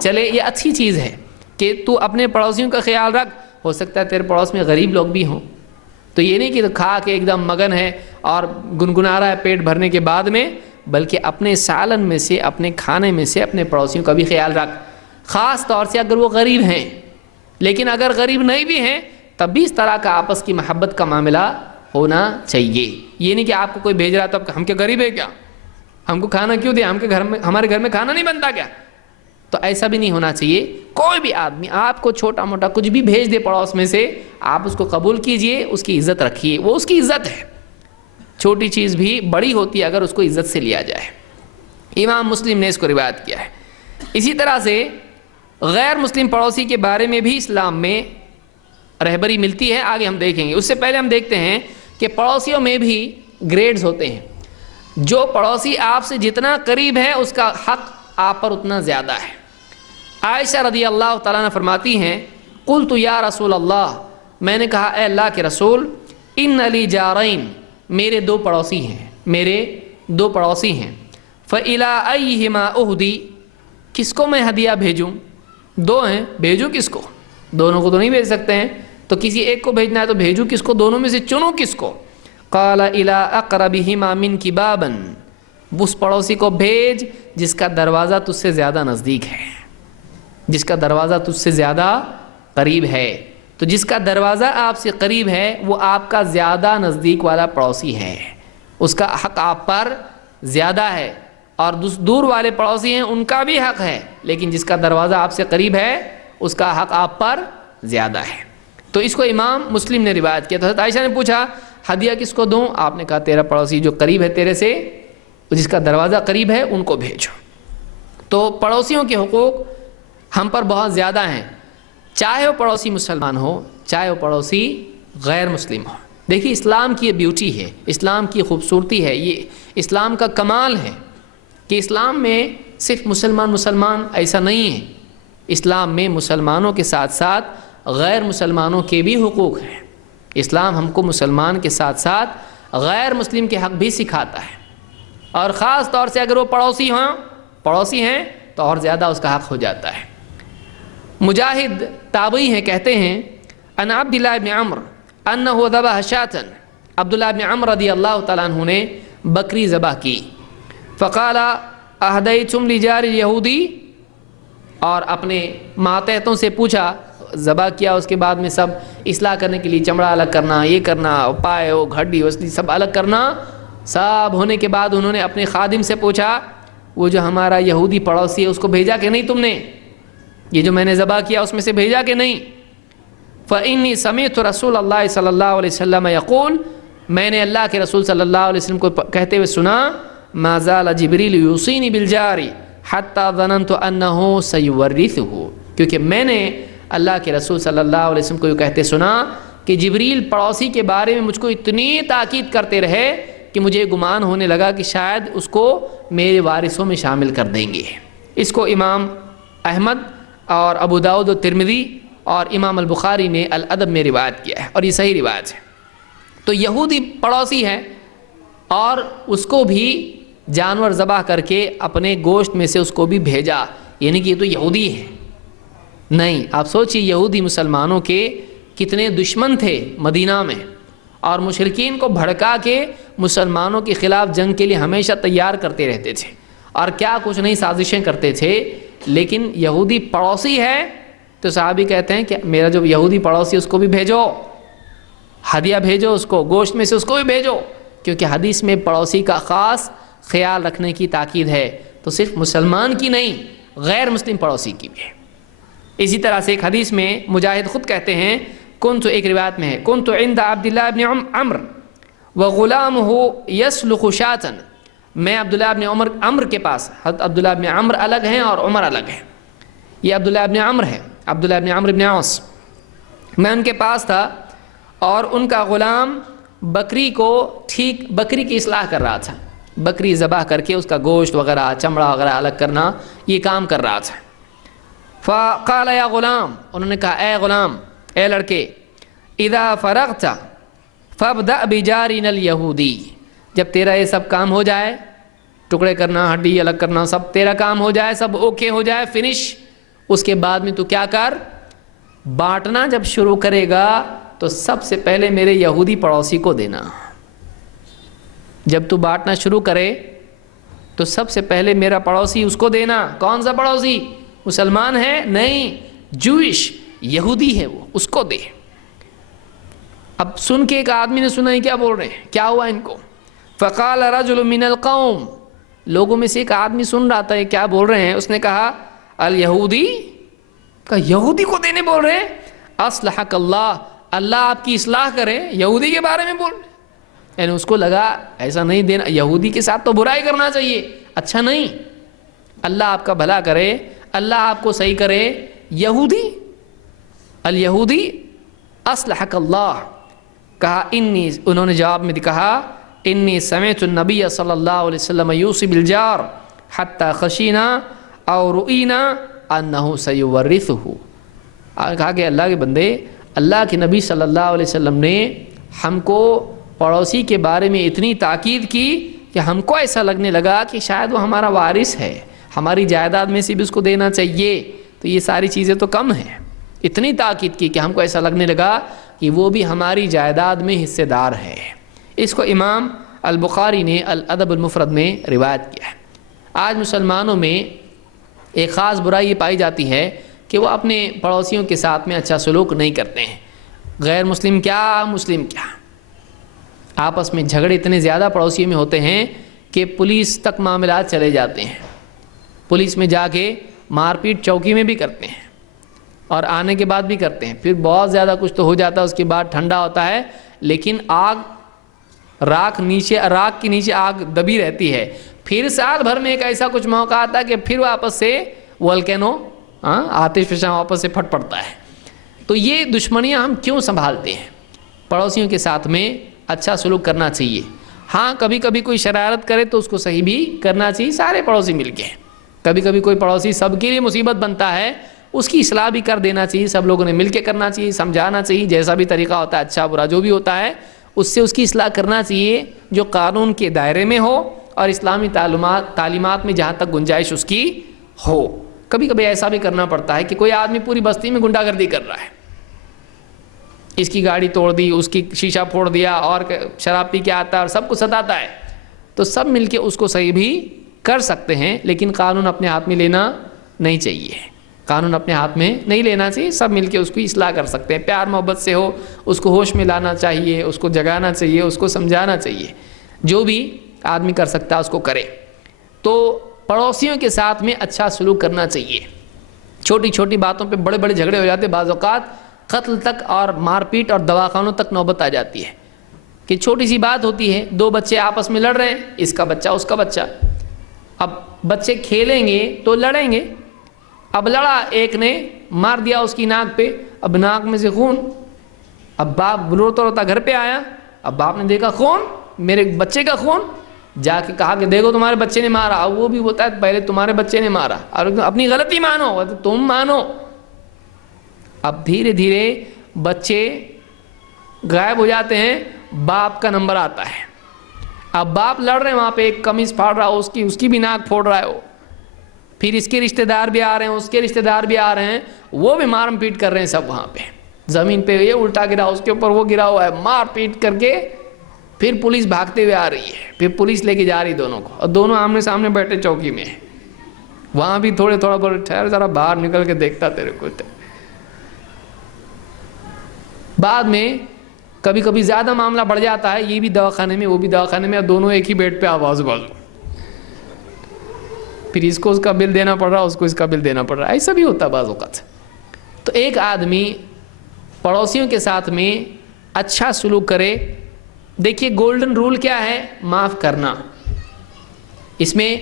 چلے, یہ اچھی چیز ہے کہ تو اپنے پڑوسیوں کا خیال رکھ. ہو سکتا ہے تیرے پڑوس میں غریب لوگ بھی ہوں, تو یہ نہیں کہ کھا کے ایک دم مگن ہے اور گنگنا رہا ہے پیٹ بھرنے کے بعد میں, بلکہ اپنے سالن میں سے, اپنے کھانے میں سے اپنے پڑوسیوں کا بھی خیال رکھ, خاص طور سے اگر وہ غریب ہیں. لیکن اگر غریب نہیں بھی ہیں تب بھی اس طرح کا آپس کی محبت کا معاملہ ہونا چاہیے. یہ نہیں کہ آپ کو کوئی بھیج رہا تو ہم کیا غریب ہے کیا, ہم کو کھانا کیوں دے, ہمارے گھر میں کھانا نہیں بنتا کیا؟ تو ایسا بھی نہیں ہونا چاہیے. کوئی بھی آدمی آپ کو چھوٹا موٹا کچھ بھی بھیج دے پڑوس میں سے, آپ اس کو قبول کیجئے, اس کی عزت رکھیے, وہ اس کی عزت ہے. چھوٹی چیز بھی بڑی ہوتی ہے اگر اس کو عزت سے لیا جائے. امام مسلم نے اس کو روایت کیا ہے. اسی طرح سے غیر مسلم پڑوسی کے بارے میں بھی اسلام میں رہبری ملتی ہے, آگے ہم دیکھیں گے. اس سے پہلے ہم دیکھتے ہیں کہ پڑوسیوں میں بھی گریڈز ہوتے ہیں. جو پڑوسی آپ سے جتنا قریب ہے اس کا حق آپ پر اتنا زیادہ ہے۔ عائشہ رضی اللہ تعالیٰ عنہ فرماتی ہیں قلت یا رسول اللہ، میں نے کہا اے اللہ کے رسول، ان لی جارین، میرے دو پڑوسی ہیں، میرے دو پڑوسی ہیں، فَإِلَىٰ أَيِّهِمَا أُهْدِي، کس کو میں ہدیہ بھیجوں؟ دو ہیں، بھیجوں کس کو؟ دونوں کو تو نہیں بھیج سکتے ہیں، تو کسی ایک کو بھیجنا ہے تو بھیجوں کس کو؟ دونوں میں سے چنوں کس کو؟ قال إِلَىٰ أَقْرَبِهِمَا مِنْكِ بَابًا، اس پڑوسی کو بھیج جس کا دروازہ تجھ سے زیادہ نزدیک ہے، جس کا دروازہ تجھ سے زیادہ قریب ہے۔ تو جس کا دروازہ آپ سے قریب ہے وہ آپ کا زیادہ نزدیک والا پڑوسی ہے، اس کا حق آپ پر زیادہ ہے، اور دور والے پڑوسی ہیں ان کا بھی حق ہے، لیکن جس کا دروازہ آپ سے قریب ہے اس کا حق آپ پر زیادہ ہے۔ تو اس کو امام مسلم نے روایت کیا۔ تو حضرت عائشہ نے پوچھا ہدیہ کس کو دوں؟ آپ نے کہا تیرا پڑوسی جو قریب ہے تیرے سے، جس کا دروازہ قریب ہے ان کو بھیجو۔ تو پڑوسیوں کے حقوق ہم پر بہت زیادہ ہیں، چاہے وہ پڑوسی مسلمان ہو چاہے وہ پڑوسی غیر مسلم ہو۔ دیکھیے اسلام کی یہ بیوٹی ہے، اسلام کی خوبصورتی ہے، یہ اسلام کا کمال ہے کہ اسلام میں صرف مسلمان ایسا نہیں ہے، اسلام میں مسلمانوں کے ساتھ ساتھ غیر مسلمانوں کے بھی حقوق ہیں۔ اسلام ہم کو مسلمان کے ساتھ ساتھ غیر مسلم کے حق بھی سکھاتا ہے، اور خاص طور سے اگر وہ پڑوسی ہیں تو اور زیادہ اس کا حق ہو جاتا ہے۔ مجاہد تابعی ہیں، کہتے ہیں ان عبداللہ ابن عمرو انہ ذبح شاة، عبداللہ ابن عمرو رضی اللہ تعالیٰ عنہ نے بکری ذبح کی، فقال اہدیتم لجار الیہودی، اور اپنے ماتحتوں سے پوچھا، ذبح کیا اس کے بعد میں سب اصلاح کرنے کے لیے چمڑا الگ کرنا، یہ کرنا، پائے ہڈی وسلی سب الگ کرنا، سب ہونے کے بعد انہوں نے اپنے خادم سے پوچھا وہ جو ہمارا یہودی پڑوسی ہے اس کو بھیجا کہ نہیں تم نے؟ یہ جو میں نے ذبح کیا اس میں سے بھیجا کہ نہیں؟ فَإِنِّي سَمِعْتُ رسول اللہ صلی اللہ علیہ وسلم یقول، میں نے اللہ کے رسول صلی اللہ علیہ وسلم کو کہتے ہوئے سنا، مَا زَالَ جِبْرِيلُ يُوصِينِي بِالْجَارِ حَتَّى ظَنَنْتُ أَنَّهُ سَيُوَرِّثُهُ، کیونکہ میں نے اللہ کے رسول صلی اللہ علیہ وسلم کو یہ کہتے سنا کہ جبریل پڑوسی کے بارے میں مجھ کو اتنی تاکید کرتے رہے کہ مجھے گمان ہونے لگا کہ شاید اس کو میرے وارثوں میں شامل کر دیں گے۔ اس کو امام احمد اور ابو داؤد و ترمذی اور امام البخاری نے الادب میں روایت کیا ہے، اور یہ صحیح روایت ہے۔ تو یہودی پڑوسی ہے اور اس کو بھی جانور ذبح کر کے اپنے گوشت میں سے اس کو بھی بھیجا، یعنی کہ یہ تو یہودی ہے نہیں۔ آپ سوچئے یہودی مسلمانوں کے کتنے دشمن تھے مدینہ میں، اور مشرکین کو بھڑکا کے مسلمانوں کے خلاف جنگ کے لیے ہمیشہ تیار کرتے رہتے تھے، اور کیا کچھ نہیں سازشیں کرتے تھے۔ لیکن یہودی پڑوسی ہے تو صحابی کہتے ہیں کہ میرا جو یہودی پڑوسی اس کو بھی بھیجو، ہدیہ بھیجو، اس کو گوشت میں سے اس کو بھی بھیجو، کیونکہ حدیث میں پڑوسی کا خاص خیال رکھنے کی تاکید ہے، تو صرف مسلمان کی نہیں غیر مسلم پڑوسی کی بھی ہے۔ اسی طرح سے ایک حدیث میں مجاہد خود کہتے ہیں، کنتو، ایک روایت میں ہے، کنتو عند عبداللہ ابن عمرو وغلامہ یسلخ شاة، میں عبداللہ ابن عمر کے پاس، حضرت عبداللہ ابن عمر الگ ہیں اور عمر الگ ہیں، یہ عبداللہ ابن عمر ہے، عبداللہ ابن عمرو ابن عاص، میں ان کے پاس تھا اور ان کا غلام بکری کی اصلاح کر رہا تھا، بکری ذبح کر کے اس کا گوشت وغیرہ چمڑا وغیرہ الگ کرنا یہ کام کر رہا تھا۔ فقال یا غلام، انہوں نے کہا اے غلام، اے لڑکے، اذا فرغت فابدأ بجارنا الیہودی، جب تیرا یہ سب کام ہو جائے، ٹکڑے کرنا، ہڈی الگ کرنا، سب تیرا کام ہو جائے، سب اوکے ہو جائے، فنش، اس کے بعد میں تو کیا کر، بانٹنا جب شروع کرے گا تو سب سے پہلے میرے یہودی پڑوسی کو دینا۔ جب تو بانٹنا شروع کرے تو سب سے پہلے میرا پڑوسی اس کو دینا۔ کون سا پڑوسی؟ مسلمان ہے؟ نہیں، جوئش، یہودی ہے وہ، اس کو دے۔ اب سن کے ایک آدمی نے سنا ہے کیا بول رہے ہیں، کیا ہوا ان کو؟ فقال رجل من القوم، لوگوں میں سے ایک آدمی سن رہا تھا یہ کیا بول رہے ہیں، اس نے کہا الیہودی، کہا یہودی کو دینے بول رہے ہیں؟ اصلحک اللہ، اللہ آپ کی اصلاح کرے، یہودی کے بارے میں بول رہے ہیں۔ یعنی اس کو لگا ایسا نہیں دینا، یہودی کے ساتھ تو برائی کرنا چاہیے، اچھا نہیں، اللہ آپ کا بھلا کرے، اللہ آپ کو صحیح کرے، یہودی، الیہودی اصلحک اللہ، کہا انی، انہوں نے جواب میں کہا انی سمعت النبی صلی اللہ علیہ وسلم یوصی بالجار حتی خشینا او رؤینا انہ سیورثہ. کہا کہ اللہ کے بندے، اللہ کے نبی صلی اللہ علیہ وسلم نے ہم کو پڑوسی کے بارے میں اتنی تاکید کی کہ ہم کو ایسا لگنے لگا کہ شاید وہ ہمارا وارث ہے، ہماری جائیداد میں سے بھی اس کو دینا چاہیے. تو یہ ساری چیزیں تو کم ہیں، اتنی تاکید کی کہ ہم کو ایسا لگنے لگا کہ وہ بھی ہماری جائیداد میں حصے دار ہے. اس کو امام البخاری نے الادب المفرد میں روایت کیا ہے. آج مسلمانوں میں ایک خاص برائی یہ پائی جاتی ہے کہ وہ اپنے پڑوسیوں کے ساتھ میں اچھا سلوک نہیں کرتے ہیں. غیر مسلم کیا، مسلم کیا، آپس میں جھگڑے اتنے زیادہ پڑوسیوں میں ہوتے ہیں کہ پولیس تک معاملات چلے جاتے ہیں. پولیس میں جا کے مار پیٹ چوکی میں بھی کرتے ہیں اور آنے کے بعد بھی کرتے ہیں. پھر بہت زیادہ کچھ تو ہو جاتا ہے، اس کے بعد ٹھنڈا ہوتا ہے، لیکن راکھ کے نیچے آگ دبی رہتی ہے. پھر سال بھر میں ایک ایسا کچھ موقع آتا ہے کہ پھر واپس سے والکینو آتش فشاں واپس سے پھٹ پڑتا ہے. تو یہ دشمنیاں ہم کیوں سنبھالتے ہیں؟ پڑوسیوں کے ساتھ میں اچھا سلوک کرنا چاہیے. ہاں کبھی کبھی کوئی شرارت کرے تو اس کو صحیح بھی کرنا چاہیے، سارے پڑوسی مل کے. کبھی کبھی کوئی پڑوسی سب کے لیے مصیبت بنتا ہے، اس کی اصلاح بھی کر دینا چاہیے، سب لوگوں نے مل کے کرنا چاہیے، سمجھانا چاہیے. جیسا بھی طریقہ ہوتا ہے، اچھا برا جو بھی ہوتا ہے، اس سے اس کی اصلاح کرنا چاہیے جو قانون کے دائرے میں ہو اور اسلامی تعلیمات میں جہاں تک گنجائش اس کی ہو. کبھی کبھی ایسا بھی کرنا پڑتا ہے کہ کوئی آدمی پوری بستی میں گنڈا گردی کر رہا ہے، اس کی گاڑی توڑ دی، اس کی شیشہ پھوڑ دیا، اور شراب پی کے آتا ہے اور سب کو ستاتا ہے. تو سب مل کے اس کو صحیح بھی کر سکتے ہیں، لیکن قانون اپنے ہاتھ میں لینا نہیں چاہیے. قانون اپنے ہاتھ میں نہیں لینا چاہیے، سب مل کے اس کی اصلاح کر سکتے ہیں. پیار محبت سے ہو، اس کو ہوش میں لانا چاہیے، اس کو جگانا چاہیے، اس کو سمجھانا چاہیے. جو بھی آدمی کر سکتا ہے اس کو کرے. تو پڑوسیوں کے ساتھ میں اچھا سلوک کرنا چاہیے. چھوٹی چھوٹی باتوں پہ بڑے بڑے جھگڑے ہو جاتے ہیں، بعض اوقات قتل تک اور مار پیٹ اور دواخانوں تک نوبت آ جاتی ہے. کہ چھوٹی سی بات ہوتی ہے، دو بچے آپس میں لڑ رہے ہیں، اس کا بچہ اس کا بچہ. اب بچے کھیلیں گے تو لڑیں گے. اب لڑا، ایک نے مار دیا اس کی ناک پہ، اب ناک میں سے خون. اب باپ روتا روتا گھر پہ آیا، اب باپ نے دیکھا خون، میرے بچے کا خون. جا کے کہا کہ دیکھو تمہارے بچے نے مارا. اب وہ بھی بولتا ہے پہلے تمہارے بچے نے مارا، اور اپنی غلطی مانو، تم مانو. اب دھیرے دھیرے بچے غائب ہو جاتے ہیں، باپ کا نمبر آتا ہے. اب باپ لڑ رہے ہیں وہاں پہ، ایک قمیص پھاڑ رہا ہو اس کی بھی ناک پھوڑ رہا ہے وہ. پھر اس کے رشتہ دار بھی آ رہے ہیں، اس کے رشتہ دار بھی آ رہے ہیں، وہ بھی مار پیٹ کر رہے ہیں. سب وہاں پہ زمین پہ یہ الٹا گرا، اس کے اوپر وہ گرا ہوا ہے، مار پیٹ کر کے پھر پولیس بھاگتے ہوئے آ رہی ہے. پھر پولیس لے کے جا رہی دونوں کو، اور دونوں آمنے سامنے بیٹھے چوکی میں. وہاں بھی تھوڑا بہت ٹھہر، ذرا باہر نکل کے دیکھتا تیرے کو. بعد میں کبھی کبھی زیادہ معاملہ بڑھ جاتا ہے، یہ بھی دواخانے میں وہ بھی دواخانے میں، اور دونوں ایک ہی بیڈ پہ آواز بازو. پھر اس کو اس کا بل دینا پڑ رہا، اس کو اس کا بل دینا پڑ رہا. ایسا بھی ہوتا ہے بعض اوقات. تو ایک آدمی پڑوسیوں کے ساتھ میں اچھا سلوک کرے. دیکھیے گولڈن رول کیا ہے؟ معاف کرنا. اس میں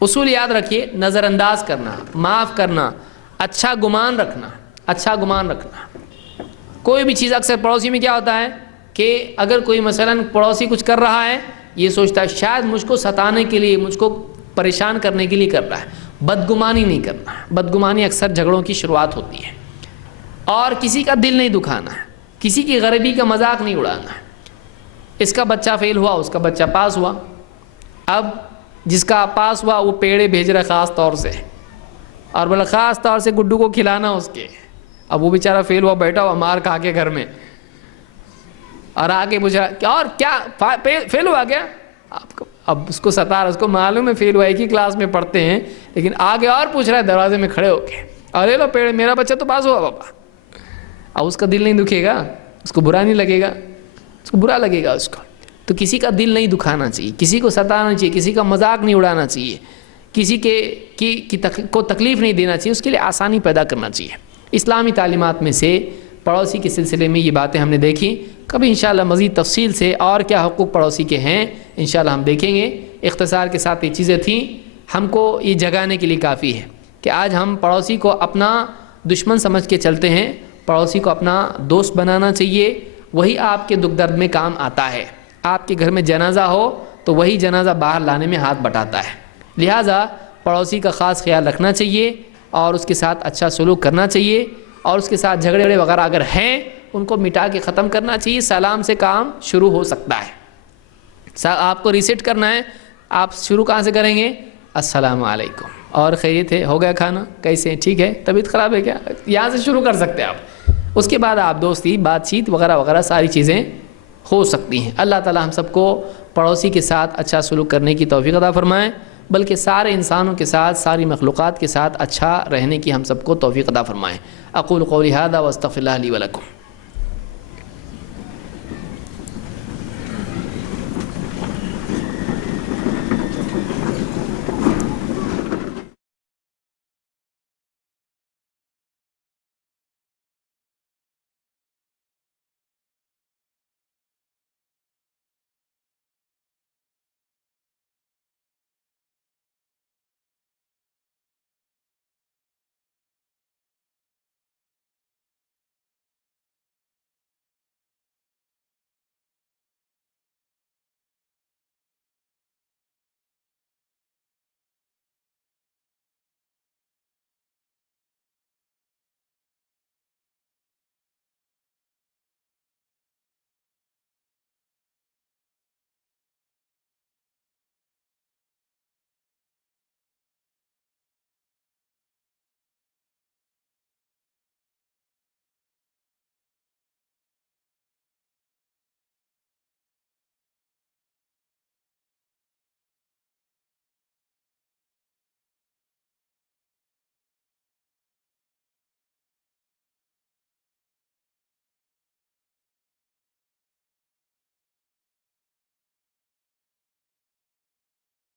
اصول یاد رکھیے، نظر انداز کرنا، معاف کرنا، اچھا گمان رکھنا. اچھا گمان رکھنا. کوئی بھی چیز اکثر پڑوسی میں کیا ہوتا ہے کہ اگر کوئی مثلاً پڑوسی کچھ کر رہا ہے، یہ سوچتا ہے شاید مجھ کو ستانے کے لیے، مجھ کو پریشان کرنے کے لیے کر رہا ہے. بدگمانی نہیں کرنا. بدگمانی اکثر جھگڑوں کی شروعات ہوتی ہے. اور کسی کا دل نہیں دکھانا ہے، کسی کی غریبی کا مذاق نہیں اڑانا ہے. اس کا بچہ فیل ہوا، اس کا بچہ پاس ہوا. اب جس کا پاس ہوا وہ پیڑے بھیج رہا خاص طور سے، اور بولا خاص طور سے گڈو کو کھلانا اس کے. اب وہ بیچارہ فیل ہوا، بیٹھا ہوا مار کھا کے گھر میں، اور آگے پوچھا اور کیا فیل ہوا کیا آپ کو؟ اب اس کو ستا رہا، اس کو معلوم ہے فیل ہوا، ایک ہی کلاس میں پڑھتے ہیں، لیکن آگے اور پوچھ رہا ہے دروازے میں کھڑے ہو کے، ارے لو پیڑ، میرا بچہ تو پاس ہوا بابا. اب اس کا دل نہیں دکھے گا، اس کو برا نہیں لگے گا، اس کو برا لگے گا اس کو. تو کسی کا دل نہیں دکھانا چاہیے، کسی کو ستانا چاہیے، کسی کا مذاق نہیں اڑانا چاہیے، کسی کو تکلیف نہیں دینا چاہیے، اس کے لیے آسانی پیدا کرنا چاہیے. اسلامی تعلیمات میں سے پڑوسی کے سلسلے میں یہ باتیں ہم نے دیکھی. کبھی انشاءاللہ مزید تفصیل سے اور کیا حقوق پڑوسی کے ہیں انشاءاللہ ہم دیکھیں گے. اختصار کے ساتھ یہ چیزیں تھیں. ہم کو یہ جگانے کے لیے کافی ہے کہ آج ہم پڑوسی کو اپنا دشمن سمجھ کے چلتے ہیں. پڑوسی کو اپنا دوست بنانا چاہیے، وہی آپ کے دکھ درد میں کام آتا ہے. آپ کے گھر میں جنازہ ہو تو وہی جنازہ باہر لانے میں ہاتھ بٹاتا ہے. لہٰذا پڑوسی کا خاص خیال رکھنا چاہیے اور اس کے ساتھ اچھا سلوک کرنا چاہیے، اور اس کے ساتھ جھگڑے وغیرہ اگر ہیں ان کو مٹا کے ختم کرنا چاہیے. سلام سے کام شروع ہو سکتا ہے. آپ کو ریسیٹ کرنا ہے، آپ شروع کہاں سے کریں گے؟ السلام علیکم، اور خیریت ہے، ہو گیا کھانا، کیسے ہیں، ٹھیک ہے، طبیعت خراب ہے کیا، یہاں سے شروع کر سکتے ہیں آپ. اس کے بعد آپ دوستی بات چیت وغیرہ وغیرہ ساری چیزیں ہو سکتی ہیں. اللہ تعالی ہم سب کو پڑوسی کے ساتھ اچھا سلوک کرنے کی توفیق عطا فرمائیں، بلکہ سارے انسانوں کے ساتھ، ساری مخلوقات کے ساتھ اچھا رہنے کی ہم سب کو توفیق عطا فرمائیں. اقول قولی ھذا واستغفر اللہ لی ولکم.